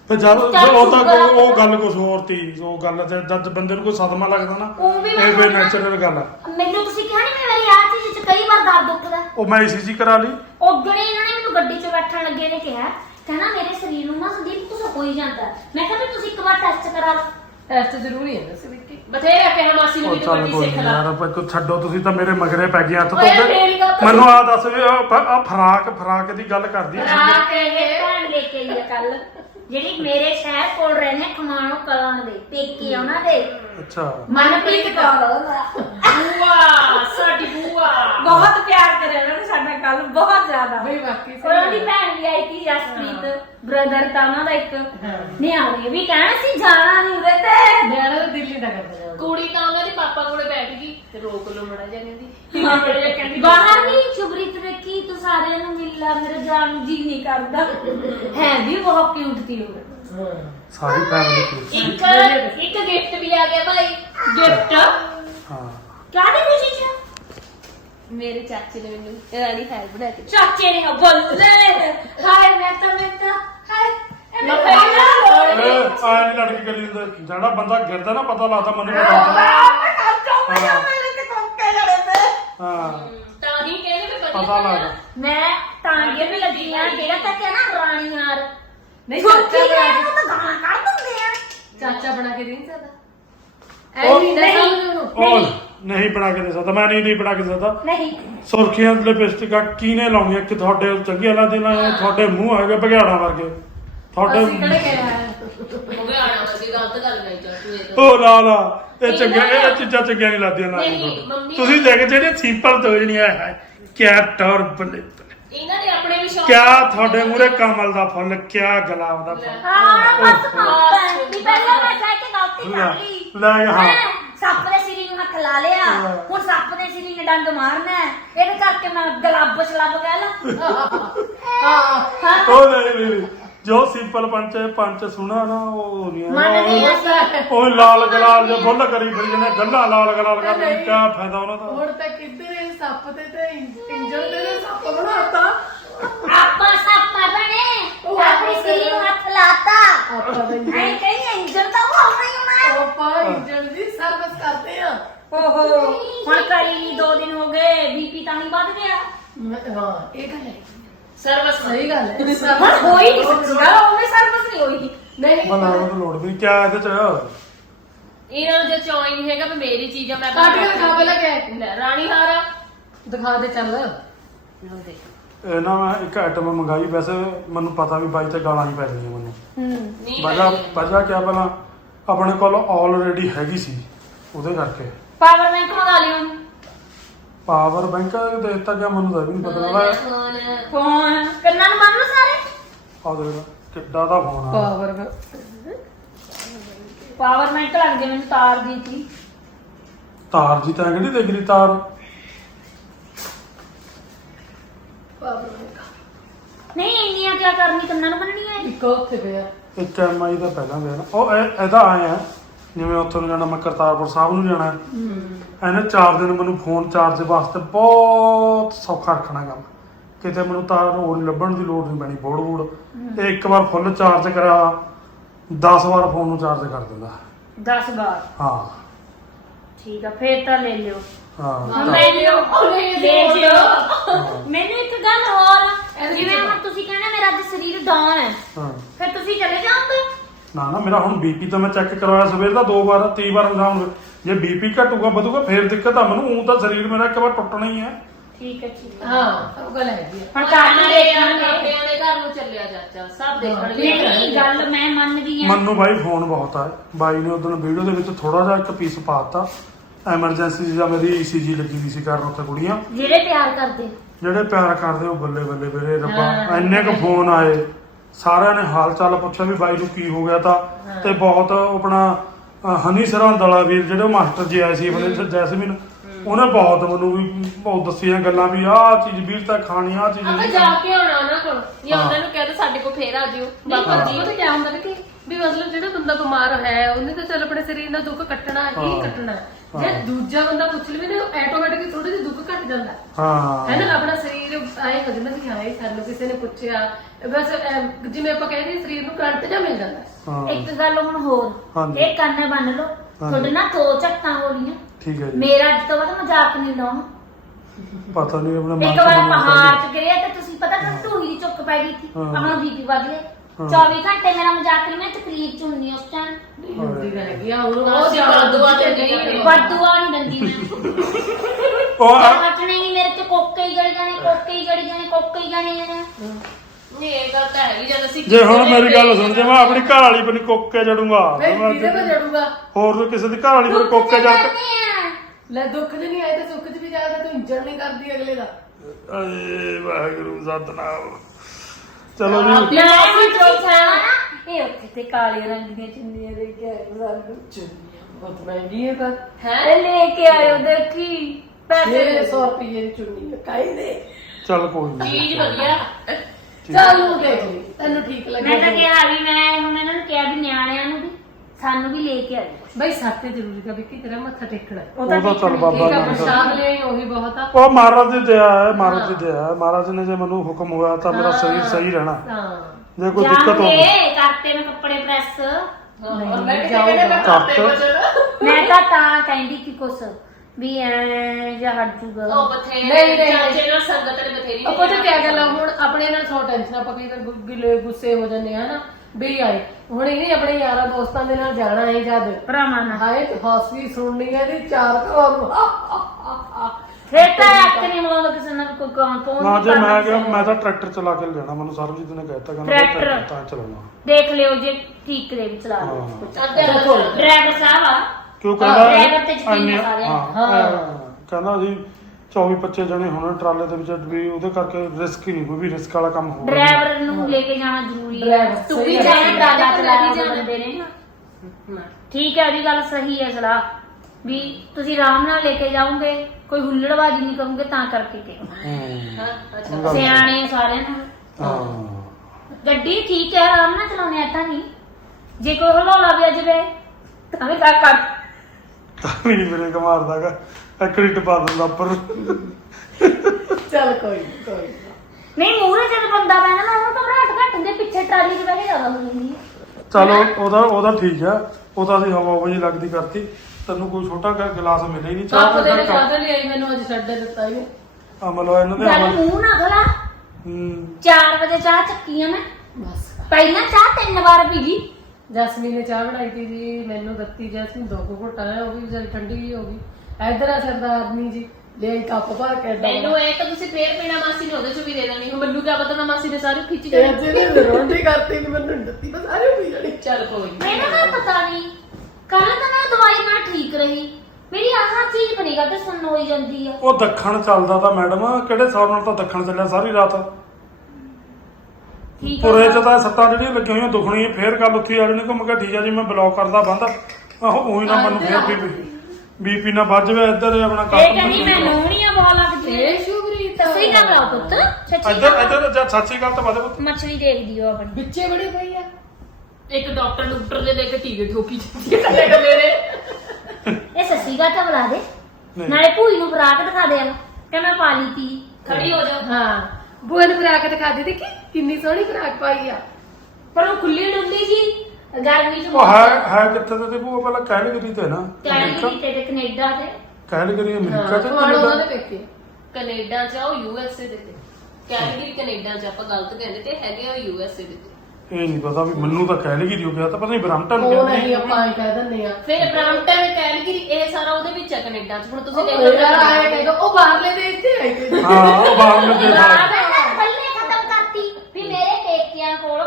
ਫਿਰ ਜਦ ਚੱਲ ਉਹ ਤਾਂ ਸ਼ੂਗਰ ਆ ਉਹ ਗੱਲ ਕੁਝ ਹੋਰ ਤੀ ਉਹ ਗੱਲ ਤੇ ਜਦ ਬੰਦੇ ਨੂੰ ਕੋਈ ਸਦਮਾ ਲੱਗਦਾ ਨਾ ਉਹ ਵੀ ਫਿਰ। ਨੈਚੁਰਲ ਗੱਲ ਆ ਮੈਨੂੰ ਤੁਸੀਂ ਕਿਹਾ ਨਹੀਂ ਮੇਰੀ ਆਹ ਚੀਜ਼ ਚ ਕਈ ਵਾਰ ਦਰਦ ਉੱਠਦਾ ਉਹ ਮੈਂ ਈਸੀਜੀ ਕਰਾ ਲਈ। ਉਗਣੇ ਇਹਨਾਂ ਨੇ ਮੈਨੂੰ ਗੱਡੀ 'ਚ ਬੈਠਣ ਲੱਗੇ ਨੇ ਕਿਹਾ। ਕਹਿੰਦਾ ਮੇਰੇ ਸਰੀਰ ਨੂੰ ਨਾ ਸੰਦੀਪ ਕੁਝ ਹੋ ਹੀ ਜਾਂਦਾ। ਮੈਂ ਕਿਹਾ ਵੀ ਤੁਸੀਂ ਇੱਕ ਵਾਰ ਟੈਸਟ ਕਰਾ ਲਓ। ਟੈਸਟ ਜ਼ਰੂਰੀ ਹੈ ਵੈਸੇ ਵਿੱਕੀ ਬਥੇਰਾ ਕਿਹਾ ਮਾਸੀ ਨੂੰ ਉਹ ਵੀ ਚੱਲ ਗੱਡੀ ਕੋਈ ਸਿੱਖ ਨੀ ਲੈ। ਯਾਰ ਪਰ ਕੋਈ ਛੱਡੋ ਤੁਸੀਂ ਤਾਂ ਮੇਰੇ ਮਗਰੇ ਪੈ ਗਏ ਹੱਥ ਓਏ ਤੋਂ ਮੇਰੀ ਗੱਲ ਤਾਂ ਮੈਨੂੰ ਆ ਦੱਸ ਵੀ ਆ ਫਰਾਕ ਫਰਾਕ ਦੀ ਗੱਲ ਕਰਦੀ ਸੀ ਰਾਤ ਇਹ ਭੈਣ ਲੈ ਕੇ ਆਈ ਕੱਲ ਜਿਹੜੀ ਮੇਰੇ ਸ਼ਹਿਰ ਕੋਲ ਰਹਿੰਦੇ ਖਮਾਣੋ ਕਲਾਂ ਦੇ ਪੇਕੇ ਉਹਨਾਂ ਦੇ। ਅੱਛਾ। ਮਨਪ੍ਰੀਤ ਕੌਰ। ਬੂਆ ਸਾਡੀ ਬੂਆ। ਬਹੁਤ ਪਿਆਰ ਕਰਿਆ ਉਹਨਾਂ ਨੇ ਸਾਡਾ ਕੱਲ ਬਹੁਤ ਜ਼ਿਆਦਾ। ਬਈ ਬਾਕੀ ਉਹਨਾਂ ਦੀ ਭੈਣ ਵੀ ਆਈ ਸੀ ਜਸਪ੍ਰੀਤ ਬ੍ਰਦਰ ਤਾਂ ਉਹਨਾਂ ਦਾ ਇੱਕ। ਨਿਆਣੇ ਵੀ ਕਹਿਣਾ ਸੀ ਜਾਣਾ ਨਹੀਂ ਉਹਦੇ ਤੇ। ਨਿਆਣਾ ਤਾਂ ਦਿੱਲੀ ਦਾ ਕਰਦਾ। ਕੁੜੀ ਤਾਂ ਉਹਨਾਂ ਦੇ ਪਾਪਾ ਕੋਲੇ ਬੈਠ ਗਈ ਤੇ ਰੋਕ ਲੋ ਮੜਾ ਜਾ ਕਹਿੰਦੀ। ਮੜਾ ਜਾ ਕਹਿੰਦੀ ਬਾਹਰ ਵੀ ਸ਼ੁਭਰੀਤ ਦੇਖੀ ਤੂੰ ਸਾਰਿਆਂ ਨੂੰ ਮਿਲ ਲਾ ਮੇਰੇ ਜਾਣ ਨੂੰ ਜੀ ਨਹੀਂ ਕਰਦਾ। ਹੈ ਵੀ ਬਹੁਤ ਕਿਊਟ ਸੀ ਉਹ। ਹਾਂ ਸਾਰੀ ਫੈਮਿਲੀ ਕੋਲ ਇੱਕ ਇੱਕ ਗਿਫਟ ਵੀ ਆ ਗਿਆ ਭਾਈ। ਗਿਫਟ ਹਾਂ। ਕਾਹਦੀ ਖੁਸ਼ੀ ਚ? ਮੇਰੇ ਚਾਚੇ ਨੇ ਮੈਨੂੰ ਰਾਣੀ ਫੈਲ ਬਣਾ ਕੇ ਚਾਚੇ ਨੇ ਬੱਲੇ ਹਾਏ ਮੈਂ ਤਾਂ ਮੈਂ ਤਾਂ ਹਾਏ। ਲੜਕੀ ਕਰੀ ਜਿਹੜਾ ਬੰਦਾ ਗਿਰਦਾ ਨਾ ਪਤਾ ਲੱਗਦਾ ਮੈਨੂੰ ਪਤਾ ਹੁੰਦਾ ਹਾਂ। ਤਾਂ ਹੀ। ਕਹਿੰਦੇ ਵੀ ਵਧੀਆ ਪਤਾ ਲੱਗਦਾ ਮੈਂ ਤਾਂ ਇਹ ਵੀ ਲੱਗੀ ਆ ਜਿਹੜਾ ਤਾਂ ਕਿ ਨਾ ਰਾਣੀ ਹਾਰ। ਨਹੀਂ ਛੋਟੀ ਚਾਚਾ ਹੈ ਬਣਾ ਤਾਂ ਗਾਣਾ ਕੱਢ ਦਿੰਦੇ ਆ। ਚਾਚਾ ਬਣਾ ਕੇ ਦੇ ਨਹੀਂ ਸਕਦਾ। ਉਹ- ਐ ਨਹੀਂ। ਨਾ ਨਹੀਂ। ਉਹ ਬਣਾ ਕੇ ਦੇ ਸਕਦਾ। ਮੈਂ ਨਹੀਂ ਨਹੀਂ ਬਣਾ ਕੇ ਦੇ ਸਕਦਾ। ਨਹੀਂ। ਸੁਰਖੀਆਂ ਲਿਪਸਟਿਕਾਂ ਕਿਹਨੇ ਲਾਉਣੀਆਂ? ਕਿ ਤੁਹਾਡੇ ਚੰਗੀਆਂ ਲੱਗਦੀਆਂ ਨੇ ਤੁਹਾਡੇ ਮੂੰਹ ਹੈਗੇ ਭਗਿਆੜਾਂ ਵਰਗੇ। ਤੁਹਾਡੇ ਅਸੀਂ ਕਿਹੜੇ ਕਹਿਆ ਹੋ ਗਿਆ ਆਣਾ ਸੀ ਗਲਤ ਗੱਲ ਨਹੀਂ ਚਾਚੂ ਇਹ ਤਾਂ ਉਹ ਲਾ ਲਾ ਇਹ ਚੰਗੀਆਂ ਨਾ। ਇਹ ਚੀਜ਼ਾਂ ਚੰਗੀਆਂ ਨਹੀਂ ਲੱਗਦੀਆਂ ਨਾ ਨਹੀਂ। ਮੰਮੀ- ਤੁਸੀਂ ਦੇਖ ਜਿਹੜੇ ਸਿੰਪਲ ਤੋਂ ਜਿਹੜੀਆਂ ਹੈ ਕੈਟ ਔਰ ਬੱਲੇ। ਇਹਨਾਂ ਨੇ ਆਪਣੇ ਵੀ ਸ਼ੌਕ ਕਿਆ ਤੁਹਾਡੇ ਮੂਰੇ ਕਮਲ ਦਾ ਫੁੱਲ ਕਿਆ ਗੁਲਾਬ ਦਾ ਫੁੱਲ ਹਾਂ ਬਸ ਪੰਪੀ ਪਹਿਲਾਂ ਮੈਂ ਕਹਿ ਕੇ ਗਲਤੀ ਕਰ ਲਈ ਲੈ ਹਾਂ ਹੈਂ, ਸੱਪ ਦੇ ਸਿਰੀ ਨੂੰ ਹੱਥ ਲਾ ਲਿਆ ਲੈ। ਹੁਣ ਸੱਪ ਦੇ ਸਿਰੀ ਨੇ ਡੰਗ ਮਾਰਨਾ ਹੈ। ਇਹਦੇ ਕਰਕੇ ਮੈਂ ਗਲੱਬ ਛਲੱਬ ਕਹਿ ਲਾ ਹਾਂ ਉਹ ਨਹੀਂ ਨਹੀਂ ਨਹੀਂ। ਜੋ ਸਿੰਪਲ ਪੰਚ ਹੈ, ਪੰਚ ਸੁਣਾ ਨਾ ਉਹ ਨਹੀਂ ਮੰਨਦੇ ਹੈ। ਅਸੀਂ ਉਹ ਲਾਲ ਗਲਾਲ ਜੇ ਫੁੱਲ ਕਰੀ ਫਿਰ ਜਿਹਨੇ ਗੱਲਾਂ ਲਾਲ ਗਲਾਲ ਕਰ ਕਿਆ ਫਾਇਦਾ ਉਹਨਾਂ ਦਾ? ਹੁਣ ਤਾਂ ਕਿੱਧਰ ਇਹ ਸੱਪ ਤੇ ਤੇ ਇੰਜਣ ਤੇ ਤੇ ਸੱਪ ਬਣਾਤਾ? ਆਪਾਂ ਸੱਪ ਬਣੇ ਆਪਣੀ ਸਿਰੀ ਨੂੰ ਹੱਥ ਲਾਤਾ। ਆਪਾਂ ਤਾਂ ਇੰਜਣ ਐਂ ਕਹੀ ਇੰਜਣ ਤਾਂ ਉਹ ਆਉਣਾ ਹੀ ਹੋਣਾ ਆਪਾਂ ਇੰਜਣ ਦੀ ਸਰਵਿਸ ਕਰਦੇ ਆ ਓਹੋ ਹੁਣ ਕਰੀ ਨਹੀਂ ਦੋ ਦਿਨ ਹੋ ਗਏ ਬੀਪੀ ਤਾਂ ਨਹੀਂ ਵੱਧ ਗਿਆ। ਮੈਂ- ਹਾਂ ਇਹ ਗੱਲ ਹੈ। ਸਰਵਿਸ ਸਹੀ ਗੱਲ ਹੈ। ਹੁਣ ਹੋਈ ਨਹੀਂ ਸੱਚੀ ਗੱਲ ਉਹਨੇ ਸਰਵਿਸ ਨਹੀਂ ਹੋਈ। ਨਹੀਂ। ਬਣਾ ਉਹ ਲੋੜ ਵੀ ਕਿਆ ਇਹਦੇ ਚ? ਇਹਨਾਂ ਨੂੰ ਜੇ ਚੋਈ ਨਹੀਂ ਹੈਗਾ ਵੀ ਮੇਰੀ ਚੀਜ਼ ਆ ਮੈਂ ਕੱਟ ਕੇ ਦਿਖਾ ਪਹਿਲਾਂ ਕਿਆ ਹੈ? ਲੈ, ਰਾਣੀ ਹਾਰਾ। ਦਿਖਾ ਦੇ ਚੱਲ। ਲਓ ਦੇਖ। ਇਹ ਨਾ ਮੈਂ ਇੱਕ ਆਈਟਮ ਮੰਗਾਈ ਵੈਸੇ ਮੈਨੂੰ ਪਤਾ ਵੀ ਬਾਈ ਤੇ ਗਾਲਾਂ ਨਹੀਂ ਪੈਣੀਆਂ ਮੈਨੂੰ। ਨਹੀਂ ਵਜ੍ਹਾ ਪੈਣੀ। ਵਜ੍ਹਾ ਕਿਆ ਪਹਿਲਾਂ ਆਪਣੇ ਕੋਲ ਆਲਰੇਡੀ ਹੈਗੀ ਸੀ ਉਹਦੇ ਕਰਕੇ। ਪਾਵਰ ਬੈਂਕ ਮੰਗਾ ਲਿਓ ਪਾਵਰ ਬੈਂਕ ਦੇ ਦਿੱਤਾ ਗਿਆ ਮੈਨੂੰ ਤਾਂ ਵੀ ਨਹੀਂ ਪਤਾ ਲੱਗਾ ਫੋਨ। ਫੋਨ ਕੰਨਾਂ ਨੂੰ ਬੰਨ ਲਓ ਸਾਰੇ। ਆ ਦੇ ਕਿੱਡਾ ਦਾ ਫੋਨ ਆ। ਪਾਵਰ ਪਾਵਰ ਬੈਂਕ ਲੱਗ ਗਿਆ ਮੈਨੂੰ ਤਾਰ ਦੀ ਸੀ। ਤਾਰ ਜੀ ਤਾਂ ਕਿਹੜੀ ਦੇਖ ਲਈ ਤਾਰ? ਪਾਵਰ ਨਹੀਂ ਇੰਨੀਆਂ ਕਿਆ ਕਰਨੀ ਕੰਨਾਂ ਨੂੰ ਬੰਨਣੀਆਂ ਇਹ? ਇੱਕ ਉੱਥੇ ਪਿਆ। ਇੱਕ ਐਮਆਈ ਦਾ ਪਹਿਲਾਂ ਗਿਆ ਨਾ ਉਹ ਇਹ- ਇਹਦਾ ਆਇਆ ਜਿਵੇਂ ਉੱਥੋਂ ਨੂੰ ਜਾਣਾ ਮੈਂ ਕਰਤਾਰਪੁਰ ਸਾਹਿਬ ਨੂੰ ਜਾਣਾ। ਹੈ। ਇਹਨੇ 4 ਦਿਨ ਮੈਨੂੰ ਫੋਨ ਚਾਰਜ ਵਾਸਤੇ ਬਹੁਤ ਸੌਖਾ ਰੱਖਣਾ ਕੰਮ ਕਿਤੇ ਮੈਨੂੰ ਤਾਰ ਹੋਰ ਲੱਭਣ ਦੀ ਲੋੜ ਨਹੀਂ ਪੈਣੀ ਬੋੜ ਬੋੜ। ਇਹ ਇੱਕ ਵਾਰ ਫੁੱਲ ਚਾਰਜ ਕਰਾ 10 ਵਾਰ ਫੋਨ ਨੂੰ ਚਾਰਜ ਕਰ ਦਿੰਦਾ। 10 ਬਾਰ ਹਾਂ। ਠੀਕ ਆ ਫੇਰ ਤਾਂ ਲੈ ਲਿਓ। ਹਾਂ ਮੈਨੂੰ ਲੈ ਲੈ ਲਿਓ ਮੈਨੂੰ ਇੱਕ ਗੱਲ ਹੋਰ ਜਿਵੇਂ ਹੁਣ ਤੁਸੀਂ ਕਹਿੰਦੇ ਮੇਰਾ ਅੱਜ ਸਰੀਰ ਡਾਊਨ ਹੈ ਹਾਂ। ਫਿਰ ਤੁਸੀਂ ਚਲੇ ਜਾਓਗੇ? ਨਾ ਨਾ ਮੇਰਾ ਹੁਣ ਬੀਪੀ ਤਾਂ ਮੈਂ ਚੈੱਕ ਕਰਵਾਇਆ ਸਵੇਰ ਦਾ ਦੋ ਵਾਰ ਤੀਹ ਵਾਰ ਜਾਊਂਗਾ ਜੇ ਬੀਪੀ ਘਟੂਗਾ ਵਧੂਗਾ ਫੇਰ ਦਿੱਕਤ ਆ। ਮੈਨੂੰ ਉਹ ਤਾਂ ਸਰੀਰ ਮੇਰਾ ਇੱਕ ਵਾਰ ਟੁੱਟਣਾ ਹੀ ਹੈ। ਠੀਕ ਹੈ ਠੀਕ ਹੈ। ਹਾਂ ਉਹ ਗੱਲ ਹੈਗੀ ਆ। ਹੁਣ ਕੱਲ ਨੂੰ ਕਾਪਿਆਂ ਦੇ ਘਰ ਨੂੰ ਚੱਲਿਆ ਚਾਚਾ ਸਭ ਦੇਖਣਗੇ ਨਹੀਂ ਗੱਲ ਮੈਂ ਮੰਨਦੀ ਹਾਂ। ਮੰਨੂ ਬਾਈ ਫੋਨ ਬਹੁਤ ਆ। ਬਾਈ ਨੇ ਉਦੋਂ ਵੀਡੀਓ ਦੇ ਵਿੱਚ ਥੋੜਾ ਜਿਹਾ ਇੱਕ ਪੀਸ ਪਾਤਾ। ਐਮਰਜੈਂਸੀ ਜਾਂ ਮੇਰੀ ਈਸੀਜੀ ਲੱਗੀ ਦੀ ਸੀ ਕਰਨ ਉੱਥੇ ਕੁੜੀਆਂ। ਜਿਹੜੇ ਪਿਆਰ ਕਰਦੇ। ਜਿਹੜੇ ਪਿਆਰ ਕਰਦੇ ਉਹ ਬੱਲੇ ਬੱਲੇ ਵੀਰੇ ਰੱਬਾ। ਇੰਨੇ ਕੁ ਫੋਨ ਆਏ। ਸਾਰਿਆਂ ਨੇ ਹਾਲ ਚਾਲ ਪੁੱਛਿਆ ਵੀ ਬਾਈ ਨੂੰ ਕੀ ਹੋ ਗਿਆ ਤਾਂ। ਤੇ ਬਹੁਤ ਆਪਣਾ ਹਨੀ ਸਰਹੰਦ ਵਾਲਾ ਵੀਰ ਜਿਹੜੇ ਮਾਸਟਰ ਜੀ ਆਏ ਸੀ ਆਪਣੇ ਜੈਸਮੀਨ ਉਹਨੇ ਬਹੁਤ ਮੈਨੂੰ ਵੀ ਬਹੁਤ ਦੱਸੀਆਂ ਗੱਲਾਂ ਵੀ ਆਹ ਚੀਜ਼ ਵੀਰ ਤਾਂ ਖਾਣੀ ਆਹ ਚੀਜ਼ ਆਪਾਂ ਜਾ ਕੇ ਆਉਣਾ ਉਹਨਾਂ ਕੋਲ। ਜਾਂ। ਉਹਨਾਂ ਨੂੰ ਕਹਿ ਦੋ ਸਾਡੇ ਕੋਲ ਫੇਰ ਆ ਜਿਓ। ਪਰ ਜੀ। ਉਹ ਕਿਆ ਹੁੰਦਾ ਨਾ ਕਿ ਵੀ ਮਤਲਬ ਜਿਹੜਾ ਬੰਦਾ ਬਿਮਾਰ ਹੈ ਉਹਨੇ ਤਾਂ ਚੱਲ ਆਪਣੇ ਸਰੀਰ ਦਾ ਦੁੱਖ ਕੱਟਣਾ ਹੀ। ਕੱਟਣਾ। ਜੇ ਦੂਜਾ ਬੰਦਾ ਪੁੱਛ ਲਵੇ ਨਾ ਆਟੋਮੈਟਿਕਲੀ ਥੋੜੀ ਜਿਹੀ ਦੁੱਖ ਘਟ ਜਾਂਦਾ। ਹੈ ਹਾਂ ਨਾ ਆਪਣਾ ਸਰੀਰ ਆਏ ਹੋ ਜਾਂਦਾ ਵੀ ਹਾਂ ਇਹ ਸਾਨੂੰ ਕਿਸੇ ਨੇ ਪੁੱਛਿਆ। ਬਸ ਅਹ, ਜਿਵੇਂ ਆਪਾਂ ਕਹਿੰਦੇ ਸਰੀਰ ਨੂੰ ਕਰੰਟ ਜਾਂ ਮਿਲ ਜਾਂਦਾ। ਹੈ। ਇੱਕ ਗੱਲ ਹੁਣ ਹੋਰ ਹਾਂਜੀ। ਇਹ ਕੰਨ ਬੰਨ ਲਓ। ਤੁਹਾਡੇ ਨਾਲ ਦੋ ਝੱਟਾਂ ਹੋ ਰਹੀਆਂ ਠੀਕ ਹੈ ਜੀ। ਮੇਰਾ ਅੱਜ ਤੋਂ ਬਾਅਦ ਮਜ਼ਾਕ ਨਹੀਂ ਲਾਉਣਾ। ਪਤਾ ਨਹੀਂ ਆਪਣੇ ਮਨ ਇੱਕ ਵਾਰ ਪਹਾੜ ਚ ਤੇ ਤੁਸੀਂ ਪਤਾ ਕਿ ਢੂਹੀ ਦੀ ਚੁੱਕ ਪੈ ਗਈ ਸੀ। ਹਾਂ। ਆਪਣਾ ਬੀਪੀ ਵੱਧ ਗਿਆ ਹਾਂ। 24 ਘੰਟੇ ਮੇਰਾ ਮਜ਼ਾਕ ਨਹੀਂ ਮੈਂ ਤਕਲੀਫ ਚ ਹੁੰਦੀ ਉਸ ਟਾਈਮ ਹੁੰਦੀ ਤਾਂ ਹੈਗੀ ਆ ਹੁਣ ਉਹ ਉਹ ਜੀ ਜਾਣ ਬਦਦੁਆ ਬੁੱਝ ਕੇ ਦਿੰਦੀ ਨਹੀਂ ਹੈ। ਵਰਦੂਆ ਨਹੀਂ ਦੰਦੀ ਮੈਂ। ਉਹ ਆ- ਹਟਣੇ ਨਹੀਂ ਮੇਰੇ ਤੇ ਕੋਕੇ ਹੀ ਜੜੀ ਜਾਣੇ ਕੋਕੇ ਹੀ ਜੜੀ ਜਾਣੇ ਕੋਕੇ ਹੀ ਜਾਣੇ ਜਾਣੇ ਨਹੀਂ ਇਹ ਗੱਲ ਤਾਂ ਹੈਗੀ ਜਦ ਅਸੀਂ ਜੇ ਹੁਣ ਮੇਰੀ ਗੱਲ ਸੁਣ ਜੇ ਮੈਂ ਆਪਣੀ ਘਰ ਵਾਲੀ ਬਣੀ ਕੋਕੇ ਜੜੂੰਗਾ। ਨਹੀਂ ਕਿਹਦੇ ਤੋਂ ਜੜੂਗਾ? ਹੋਰ ਕਿਸੇ ਦੀ ਘਰ ਵਾਲੀ ਬਣੀ ਕੋਕੇ ਜੜ ਕੇ ਲੈ ਦੁੱਖ ਚ ਨਹੀਂ ਆਏ ਤੇ ਸੁੱਖ ਚ ਵੀ ਜਾਦਾ ਤੂੰ ਇੰਜਣ ਨਹੀਂ ਕਰਦੀ ਅਗਲੇ ਦਾ। ਏ ਵਾਹਿਗੁਰੂ ਸਤਨਾਮ। ਚਲੋ ਜੀ। ਲੈ ਵੀ ਚੋਖਾ ਇਹ ਉੱਥੇ ਤੇ ਕਾਲੇ ਰੰਗ ਦੀਆਂ ਚੁੰਨੀਆਂ ਦੇ ਕੇ ਆਏ ਸਾਨੂੰ। ਚੁੰਨੀਆਂ ਬਹੁਤ ਮਹਿੰਗੀ ਹੈ? ਪਰ ਹੈ ਲੈ ਕੇ ਆਇਓ ਦੇਖੀ। ਪੈਸੇ। 600 ਰੁਪਏ ਦੀ ਚੁੰਨੀ ਕਾਈ ਦੇ ਚੱਲ ਕੋਈ ਨਹੀਂ ਚੀਜ਼ ਵਧੀਆ। ਚੱਲ ਦੇਖ ਲਈ ਤੈਨੂੰ ਠੀਕ ਮੈਂ ਲੱਗਿਆ ਤਾਂ ਕਿਹਾ ਵੀ ਮੈਂ ਹੁਣ ਇਹਨਾਂ ਨੂੰ ਕਿਹਾ ਵੀ ਨਿਆਣਿਆਂ ਨੂੰ ਵੀ। ਸਾਨੂੰ ਵੀ ਲੈ ਕੇ ਆਇਓ ਬਈ ਸਾਥੇ ਜ਼ਰੂਰੀ ਦਾ ਵੀ ਤੇਰਾ ਮੱਥਾ ਟੇਕਣਾ। ਉਹ ਉਹਦਾ ਚੱਲ ਬਾਬਾ ਠੀਕ ਆ ਨਾਨਕ। ਪ੍ਰਸ਼ਾਦ ਲੈ ਉਹੀ ਬਹੁਤ ਆ। ਉਹ ਮਹਾਰਾਜ ਦੀ ਦਇਆ ਹੈ ਮਹਾਰਾਜ ਦੀ ਦਇਆ ਹੈ। ਮਹਾਰਾਜ ਨੇ ਜੇ ਮੈਨੂੰ ਹੁਕਮ ਹੋਇਆ ਤਾਂ ਮੇਰਾ ਸਰੀਰ ਸਹੀ ਰਹਿਣਾ। ਹਾਂ। ਜੇ ਕੋਈ ਦਿੱਕਤ ਹੋਵੇ। ਜਾਣਗੇ ਕਰਤੇ ਮੈਂ ਕੱਪੜੇ ਪ੍ਰੈਸ। ਮੈਂ ਕਿਤੇ। ਕਹਿੰਦੇ ਤਾਂ। ਤਾਂ ਕਹਿੰਦੀ ਕਿ ਕੁਛ ਵੀ ਐ ਜਾਂ ਹਟ ਜੂਗਾ। ਉਹ ਬਥੇਰੇ ਨਹੀਂ, ਨਹੀਂ। ਚਾਚੇ ਨਾਲ ਸੰਗਤ ਨੇ ਬਥੇਰੀ ਆਪਾਂ ਤਾਂ ਕਿਆ ਗੱਲ ਆ ਹੁਣ ਆਪਣੇ ਨਾਲ ਸੌ ਟੈਨਸ਼ਨ ਆਪਾਂ ਕਈ ਵਾਰ ਗੁ- ਗਿਲੇ ਗੁੱਸੇ ਹੋ ਜਾਂਦੇ ਆ ਹਨਾ? ਵੀ ਆਏ। ਹੁਣ ਇਹ ਨਹੀਂ ਆਪਣੇ ਯਾਰਾਂ ਦੋਸਤਾਂ ਦੇ ਨਾਲ ਜਾਣਾ ਹੈ ਜਦ। ਭਰਾਵਾਂ ਨਾਲ। ਹਾਏ ਤੇ ਹਾਸੀ ਸੁਣਨੀ ਹੈ ਦੀ ਚਾਰ ਘਰਾਂ ਨੂੰ। ਫੇਰ ਤਾਂ ਅੱਖ ਨਹੀਂ ਮਲਾਉਂਦਾ ਕਿਸੇ ਨਾਲ ਕੋਈ ਕੌਣ ਕੌਣ ਨਾ ਜੇ ਮੈਂ ਗਿਆ ਮੈਂ ਤਾਂ ਟਰੈਕਟਰ ਚਲਾ ਕੇ ਲਿਆਣਾ ਮੈਨੂੰ ਸਰਬਜੀਤ ਨੇ ਕਹਿਤਾ ਕਹਿੰਦਾ ਟਰੈਕਟਰ। ਟਰੈਕਟਰ ਤਾਂ ਚਲਾਉਣਾ। ਦੇਖ ਲਿਓ ਜੇ ਠੀਕ ਦੇ ਵੀ ਚਲਾ ਲਓ। ਨਾਲ ਡਰਾਈਵਰ ਸਾਹਿਬ ਆ। ਕਿਉਂ ਕਹਿੰਦਾ driver ਤੇ ਯਕੀਨ ਆ ਸਾਰਿਆਂ ਹਾਂ। ਕਹਿੰਦਾ ਜੀ 24 25 ਜਣੇ ਹੋਣ ਟਰਾਲੇ ਦੇ ਵਿੱਚ ਵੀ ਉਹਦੇ ਕਰਕੇ ਰਿਸਕ ਹੀ ਨਹੀਂ ਕੋਈ ਵੀ ਰਿਸਕ ਵਾਲਾ ਕੰਮ ਹੋ ਡਰਾਈਵਰ ਨੂੰ ਲੈ ਕੇ ਜਾਣਾ ਜ਼ਰੂਰੀ ਹੈ। ਡਰਾਈਵਰ, ਤੂੰ ਸਹੀ ਵੀ ਗੱਲ ਜਾਣਾ ਹੈ। ਟਰਾਲਾ ਲੈ ਚਲਾਇਆ ਕੇ ਜਾਣਾ। ਬੰਦੇ ਨੇ। ਨਾ। ਠੀਕ ਹੈ ਵੀ ਗੱਲ ਸਹੀ ਹੈ ਸਲਾਹ। ਵੀ ਤੁਸੀਂ ਆਰਾਮ ਨਾਲ ਲੈ ਕੇ ਜਾਓਗੇ ਕੋਈ ਹੁੱਲੜਬਾਜ਼ੀ ਨਹੀਂ ਕਰੋਗੇ ਤਾਂ ਕਰਕੇ ਕਿ ਹੂੰ। ਹਾਂ ਅੱਛਾ। ਗੱਲ ਸਹੀ। ਸਿਆਣੇ ਸਾਰਿਆਂ ਨੂੰ ਹਾਂ। ਗੱਡੀ ਠੀਕ ਹੈ ਆਰਾਮ ਨਾਲ ਚਲਾਉਣੇ ਆ ਤਾਂ ਨਹੀਂ। ਜੇ ਕੋਈ ਹਲੌਲਾ ਵੀ ਅਜਵੇ ਤਾਂ ਵੀ ਤਾਂ ਕਰ। ਤਾਂ ਵੀ ਨਹੀਂ ਮੇਰੇ ਮਾਰਦਾਗਾ ਐਕੜੀ ਟਪਾ ਦਿੰਦਾ ਉੱਪਰ। ਚੱਲ ਕੋਈ ਨੀ, ਕੋਈ ਨੀ। ਨਹੀਂ ਮੂਹਰੇ ਜਦ ਬੰਦਾ ਬੈਠਾ ਨਾ ਉਹ ਤਾਂ ਘੱਟ ਘੱਟ ਹੁੰਦੇ ਪਿੱਛੇ ਟਰਾਲੀ 'ਚ ਬਹਿ ਕੇ ਜ਼ਿਆਦਾ ਹੋ ਜਾਂਦੀ ਹੈ ਚਲੋ ਉਹਦਾ ਉਹਦਾ ਠੀਕ ਆ ਉਹ ਤਾਂ ਅਸੀਂ ਹਵਾ ਹਵਾ ਜੀ ਲੱਗਦੀ ਕਰਤੀ ਤੈਨੂੰ ਕੋਈ ਛੋਟਾ ਜਿਹਾ ਗਲਾਸ ਮਿਲਿਆ ਹੀ ਨਹੀਂ ਦੇ ਚਾਹ ਲਈ ਆਈ ਮੈਨੂੰ ਅੱਜ ਛੱਡ ਦਿੱਤਾ ਹੀ ਅਮਲ ਹੋਇਆ ਇਹਨਾਂ ਦੇ ਗੱਲ ਅਮਲ ਮੂੰਹ ਨਾ ਖਲਾ। ਹੂੰ। 4 ਵਜੇ ਚਾਹ ਚੱਕੀ ਆ ਮੈਂ। ਬਸ। ਪਹਿਲਾਂ ਚਾਹ ਤਿੰਨ ਵਾਰ ਪੀ ਗਈ। ਜਸਮੀਨ ਨੇ ਚਾਹ ਬਣਾਈ ਤੀ ਜੀ ਮੈਨੂੰ ਦਿੱਤੀ ਜਸਮੀਨ ਦੋ ਕੁ ਘੁੱਟਾਂ ਹੈ ਉਹ ਵੀ ਵਿਚਾਰੀ ਠੰਡੀ ਹੋ ਗਈ। ਇਧਰ ਆ ਸਰਦਾਰਨੀ ਜੀ ਲੈ ਕੱਪ ਭਰ ਕੇ ਏਦਾਂ ਮੈਨੂੰ ਇਹ ਤਾਂ ਤੁਸੀਂ ਫੇਰ ਪੀਣਾ ਮਾਸੀ ਨੇ ਉਹਦੇ ਚ ਵੀ ਦੇ ਦੇਣੀ ਹੁਣ ਮੈਨੂੰ ਕਿਆ ਪਤਾ ਨਾ ਮਾਸੀ ਨੇ ਸਾਰੇ ਖਿੱਚ ਇਹ ਜਾਣੀ। ਜਿਹਨੇ ਰੋਂਡੀ ਕਰਤੀ ਵੀ ਮੈਨੂੰ ਨੀ ਦਿੱਤੀ ਬਸ ਸਾਰੇ ਪੀ ਜਾਣੀ। ਚੱਲ ਕੋਈ ਨੀ। ਮੈਨੂੰ ਨਾ ਪਤਾ ਨਹੀਂ ਕੱਲ ਤਾਂ ਮੈਂ ਦਵਾਈ ਨਾਲ ਠੀਕ ਰਹੀ। ਮੇਰੀ ਆਹ ਚੀਜ਼ ਬਣੀ ਗਾ ਤੇ ਸੁਣ ਹੋਈ ਜਾਂਦੀ ਆ। ਉਹ ਦੱਖਣ ਚੱਲਦਾ ਤਾਂ ਮੈਡਮ ਕਿਹੜੇ ਹਿਸਾਬ ਨਾਲ ਤਾਂ ਦੱਖਣ ਚੱਲਿਆ ਸਾਰੀ ਰਾਤ? ਠੀਕ ਪੁਰੇ ਚ ਤਾਂ ਸੱਤਾਂ ਜਿਹੜੀਆਂ ਲੱਗੀਆਂ ਹੋਈਆਂ ਦੁਖਣੀਆਂ ਫੇਰ ਗੱਲ ਉੱਥੇ ਆ ਜਾਣੀ ਘੁੰਮ ਕੇ ਠੀਕ ਆ ਜੀ ਮੈਂ ਬਲੌਕ ਕਰਦਾ ਬੰਦ। ਆਹੋ ਉਹੀ ਨਾ ਮੈਨੂੰ ਫੇਰ ਬੀਪੀ ਬੀਪੀ ਨਾ ਵੱਜ ਜਾਵੇ ਇੱਧਰ ਆਪਣਾ ਇਹ ਕੰਮ ਕਹਿੰਦੀ ਮੈਂ ਨੂਣੀਆਂ ਬਹੁਤ ਲੱਗਦੀ ਇਹ ਸ਼ੁਭਰੀ ਤਾਂ ਸਹੀ ਗੱਲ ਆ ਪੁੱਤ। ਸੱਚੀ ਇੱਧਰ ਇੱਧਰ ਜਦ ਸੱਚੀ ਗੱਲ ਤਾਂ ਵਾਦੇ ਮੱਛਲੀ ਦੇਖਦੀ ਉਹ ਆਪਣੀ। ਵਿੱਚੇ ਬੜੀ ਪਈ ਆ। ਇੱਕ ਡਾਕਟਰ ਡਾਕਟਰ ਦੇ ਦੇ ਕੇ ਟੀਕੇ ਠੋਕੀ ਜਾਂਦੀ ਹੈ ਥੱਲੇ ਕੱਲੇ ਨੇ ਇਹ ਸੱਸੀ ਗਾ ਤਾਂ ਬੁਲਾ ਦੇ। ਨਹੀਂ। ਨਾਲੇ ਭੂਈ ਨੂੰ ਫਰਾਕ ਦਿਖਾ ਦੇ ਕਿ ਮੈਂ ਪਾ ਲਈ ਤੀ। ਖੜੀ ਹੋ ਜਾ। ਹਾਂ। ਬੂਹੇ ਨੂੰ ਫਰਾਕ ਦਿਖਾ ਦੇ ਦੇਖੀ ਕਿੰਨੀ ਸੋਹਣੀ ਫਰਾਕ ਪਾਈ ਆ। ਪਰ ਉਹ ਖੁੱਲੀ ਡੁੱਲੀ ਜੀ ਗਰਮੀ ਚ ਉਹ ਹੈ ਹੈ ਕਿੱਥੇ ਤੇ ਤੇ ਉਹ ਪਹਿਲਾਂ ਕੈਲਗਰੀ ਤੇ ਨਾ ਕੈਲਗਰੀ ਤੇ ਤੇ ਕੈਨੇਡਾ ਤੇ। ਕੈਲਗਰੀ ਅਮਰੀਕਾ ਚ ਤੁਹਾਨੂੰ ਉਹਨਾਂ ਕੈਨੇਡਾ ਦੇ ਪੇਕੇ। ਕੈਨੇਡਾ ਚ ਆ ਉਹ ਯੂਐਸਏ ਦੇ ਤੇ। ਕੈਨੇਡਾ ਕੈਨੇਡਾ ਚ ਆਪਾਂ ਗਲਤ ਕਹਿੰਦੇ ਤੇ ਹੈਗੇ ਆ ਯੂਐਸਏ ਦੇ ਤੇ। ਇਹ ਨਹੀਂ ਪਤਾ ਵੀ ਮੈਨੂੰ ਤਾਂ ਕੈਲਗਰੀ ਹੋ ਗਿਆ ਤਾਂ ਪਤਾ ਨਹੀਂ ਬ੍ਰਹਮਟਨ ਉਹ ਕਹਿੰਦੇ ਨਹੀਂ ਆਪਾਂ ਹੀ ਕਹਿ ਦਿੰਦੇ ਆ। ਫਿਰ ਬ੍ਰਾਂਟਨ ਕੈਨਗਰੀ ਇਹ ਸਾਰਾ ਉਹਦੇ ਵਿੱਚ ਆ ਕੈਨੇਡਾ ਚ। ਹੁਣ ਤੁਸੀਂ ਉਹ ਦੇਖੋ ਯਾਰ ਆਏ ਕਹਿੰਦੇ ਉਹ ਬਾਹਰਲੇ ਦੇਸ਼ ਤੇ ਆਈ ਤੇ। ਹਾਂ ਉਹ ਬਾਹਰ ਨੂੰ ਆ। ਦੇਖਾ ਪਹਿਲਾਂ ਪਹਿਲੇ ਖਤਮ ਕਰਤੀ ਵੀ ਮੇਰੇ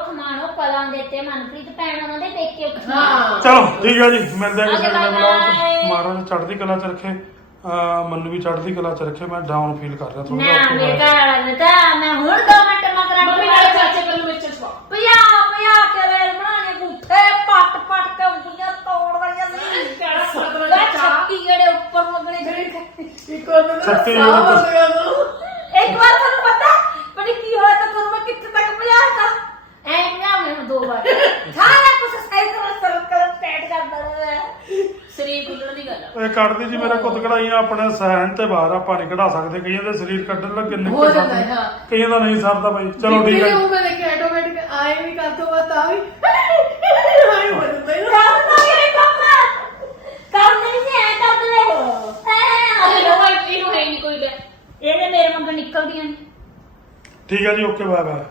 ਕੋਲ ਖਮਾਣੋ ਪਲਾਂ ਦੇ ਤੇ ਮਨਪ੍ਰੀਤ ਭੈਣ ਉਹਨਾਂ ਦੇ ਪੇਕੇ ਉੱਥੇ ਹਾਂ। ਚਲੋ ਠੀਕ ਹੈ ਜੀ ਮਿਲਦੇ ਹਾਂ ਕਿਸੇ ਨਵੇਂ ਬਲੌਗ bye. ਮਹਾਰਾਜ ਚੜ੍ਹਦੀ ਕਲਾ ਚ ਰੱਖੇ। ਅਹ ਮੈਨੂੰ ਵੀ ਚੜ੍ਹਦੀ ਕਲਾ ਚ ਰੱਖੇ ਮੈਂ ਡਾਊਨ ਫੀਲ ਕਰ ਰਿਹਾ ਥੋੜਾ ਨਾ ਮੇਰੇ ਘਰ ਵਾਲਾ ਨੇ ਤਾਂ ਮੈਂ ਹੁਣ ਦੋ ਮਿੰਟ ਮਗਰ ਮੰਮੀ ਨਾਲ ਚਾਚੇ ਵੱਲੋਂ ਵਿੱਚ ਚਵਾ ਪਿਆ ਪਿਆ ਕੇ ਵੇਲ ਬਣਾਣੇ ਗੁੱਠੇ ਪੱਟ ਪੱਟ ਕੇ ਉਂਗਲੀਆਂ ਤੋੜ ਰਹੀਆਂ ਸੀ। ਕਿਹੜਾ ਲੈ ਚਾਹ। ਛੱਤੀ ਜਿਹੜੇ ਉੱਪਰ ਮਗਣੇ ਜਿਹੜੇ ਇੱਕ ਨਾ ਛੱਤੀ ਸਾਹ ਵਾਲਾ ਬੰਦ ਕਰ ਦੋ ਇੱਕ ਵਾਰ ਤੁਹਾਨੂੰ ਪਤਾ ਪਤਾ ਕੀ ਹੋਇਆ ਤਾਂ ਤੁਹਾਨੂੰ ਮੈਂ ਕਿੱਥੇ ਤੱਕ ਪਹੁੰਚਾਤਾ ਐ ਪਹੁੰਚਾਉਣੇ ਨੂੰ ਦੋ ਵਾਰ ਸਾਰਾ ਕੁਝ ਸਹੀ ਤਰ੍ਹਾਂ ਸਰਕਲ ਸੈਟ ਕਰਦਾ ਰਿਹਾ ਸਰੀਰ ਖੁੱਲਣ ਦੀ ਗੱਲ ਆ ਇਹ ਕੱਢਦੀ ਜੀ ਮੇਰਾ ਕੁੱਤ ਕਢਾਈਆਂ ਆਪਣੇ ਸਹਿਣ ਤੇ ਬਾਹਰ ਆਪਾਂ ਨਹੀਂ ਕਢਾ ਸਕਦੇ ਕਈਆਂ ਦੇ ਸਰੀਰ ਕੱਢਣ ਲੱਗੇ ਹੋ ਨਿਕਲ ਜਾਂਦਾ ਜਾਂਦੇ ਹੈ, ਹਾਂ। ਕਈਆਂ ਦਾ ਨਹੀਂ ਸਰਦਾ ਬਾਈ। ਚਲੋ ਠੀਕ ਹੈ ਉਹ ਮੈਂ ਦੇਖਿਆ ਆਟੋਮੈਟਿਕ ਆਏ ਵੀ ਕਰ ਤੋਂ ਬਾਅਦ ਤਾਂ ਵੀ। ਆਏ ਹੋ ਜਾਂਦਾ ਹੈ ਨਾ। ਨਹੀਂ ਇਹਨੂੰ ਕੋਈ ਇਹਨੂੰ ਹੈ। ਨਹੀਂ ਕੋਈ ਲੈ ਇਹਦੇ ਮੇਰੇ ਮੰਗਣ ਨਿਕਲਦੀਆਂ ਨੇ। ਠੀਕ ਹੈ ਜੀ ਓਕੇ ਬਾਏ ਬਾਏ.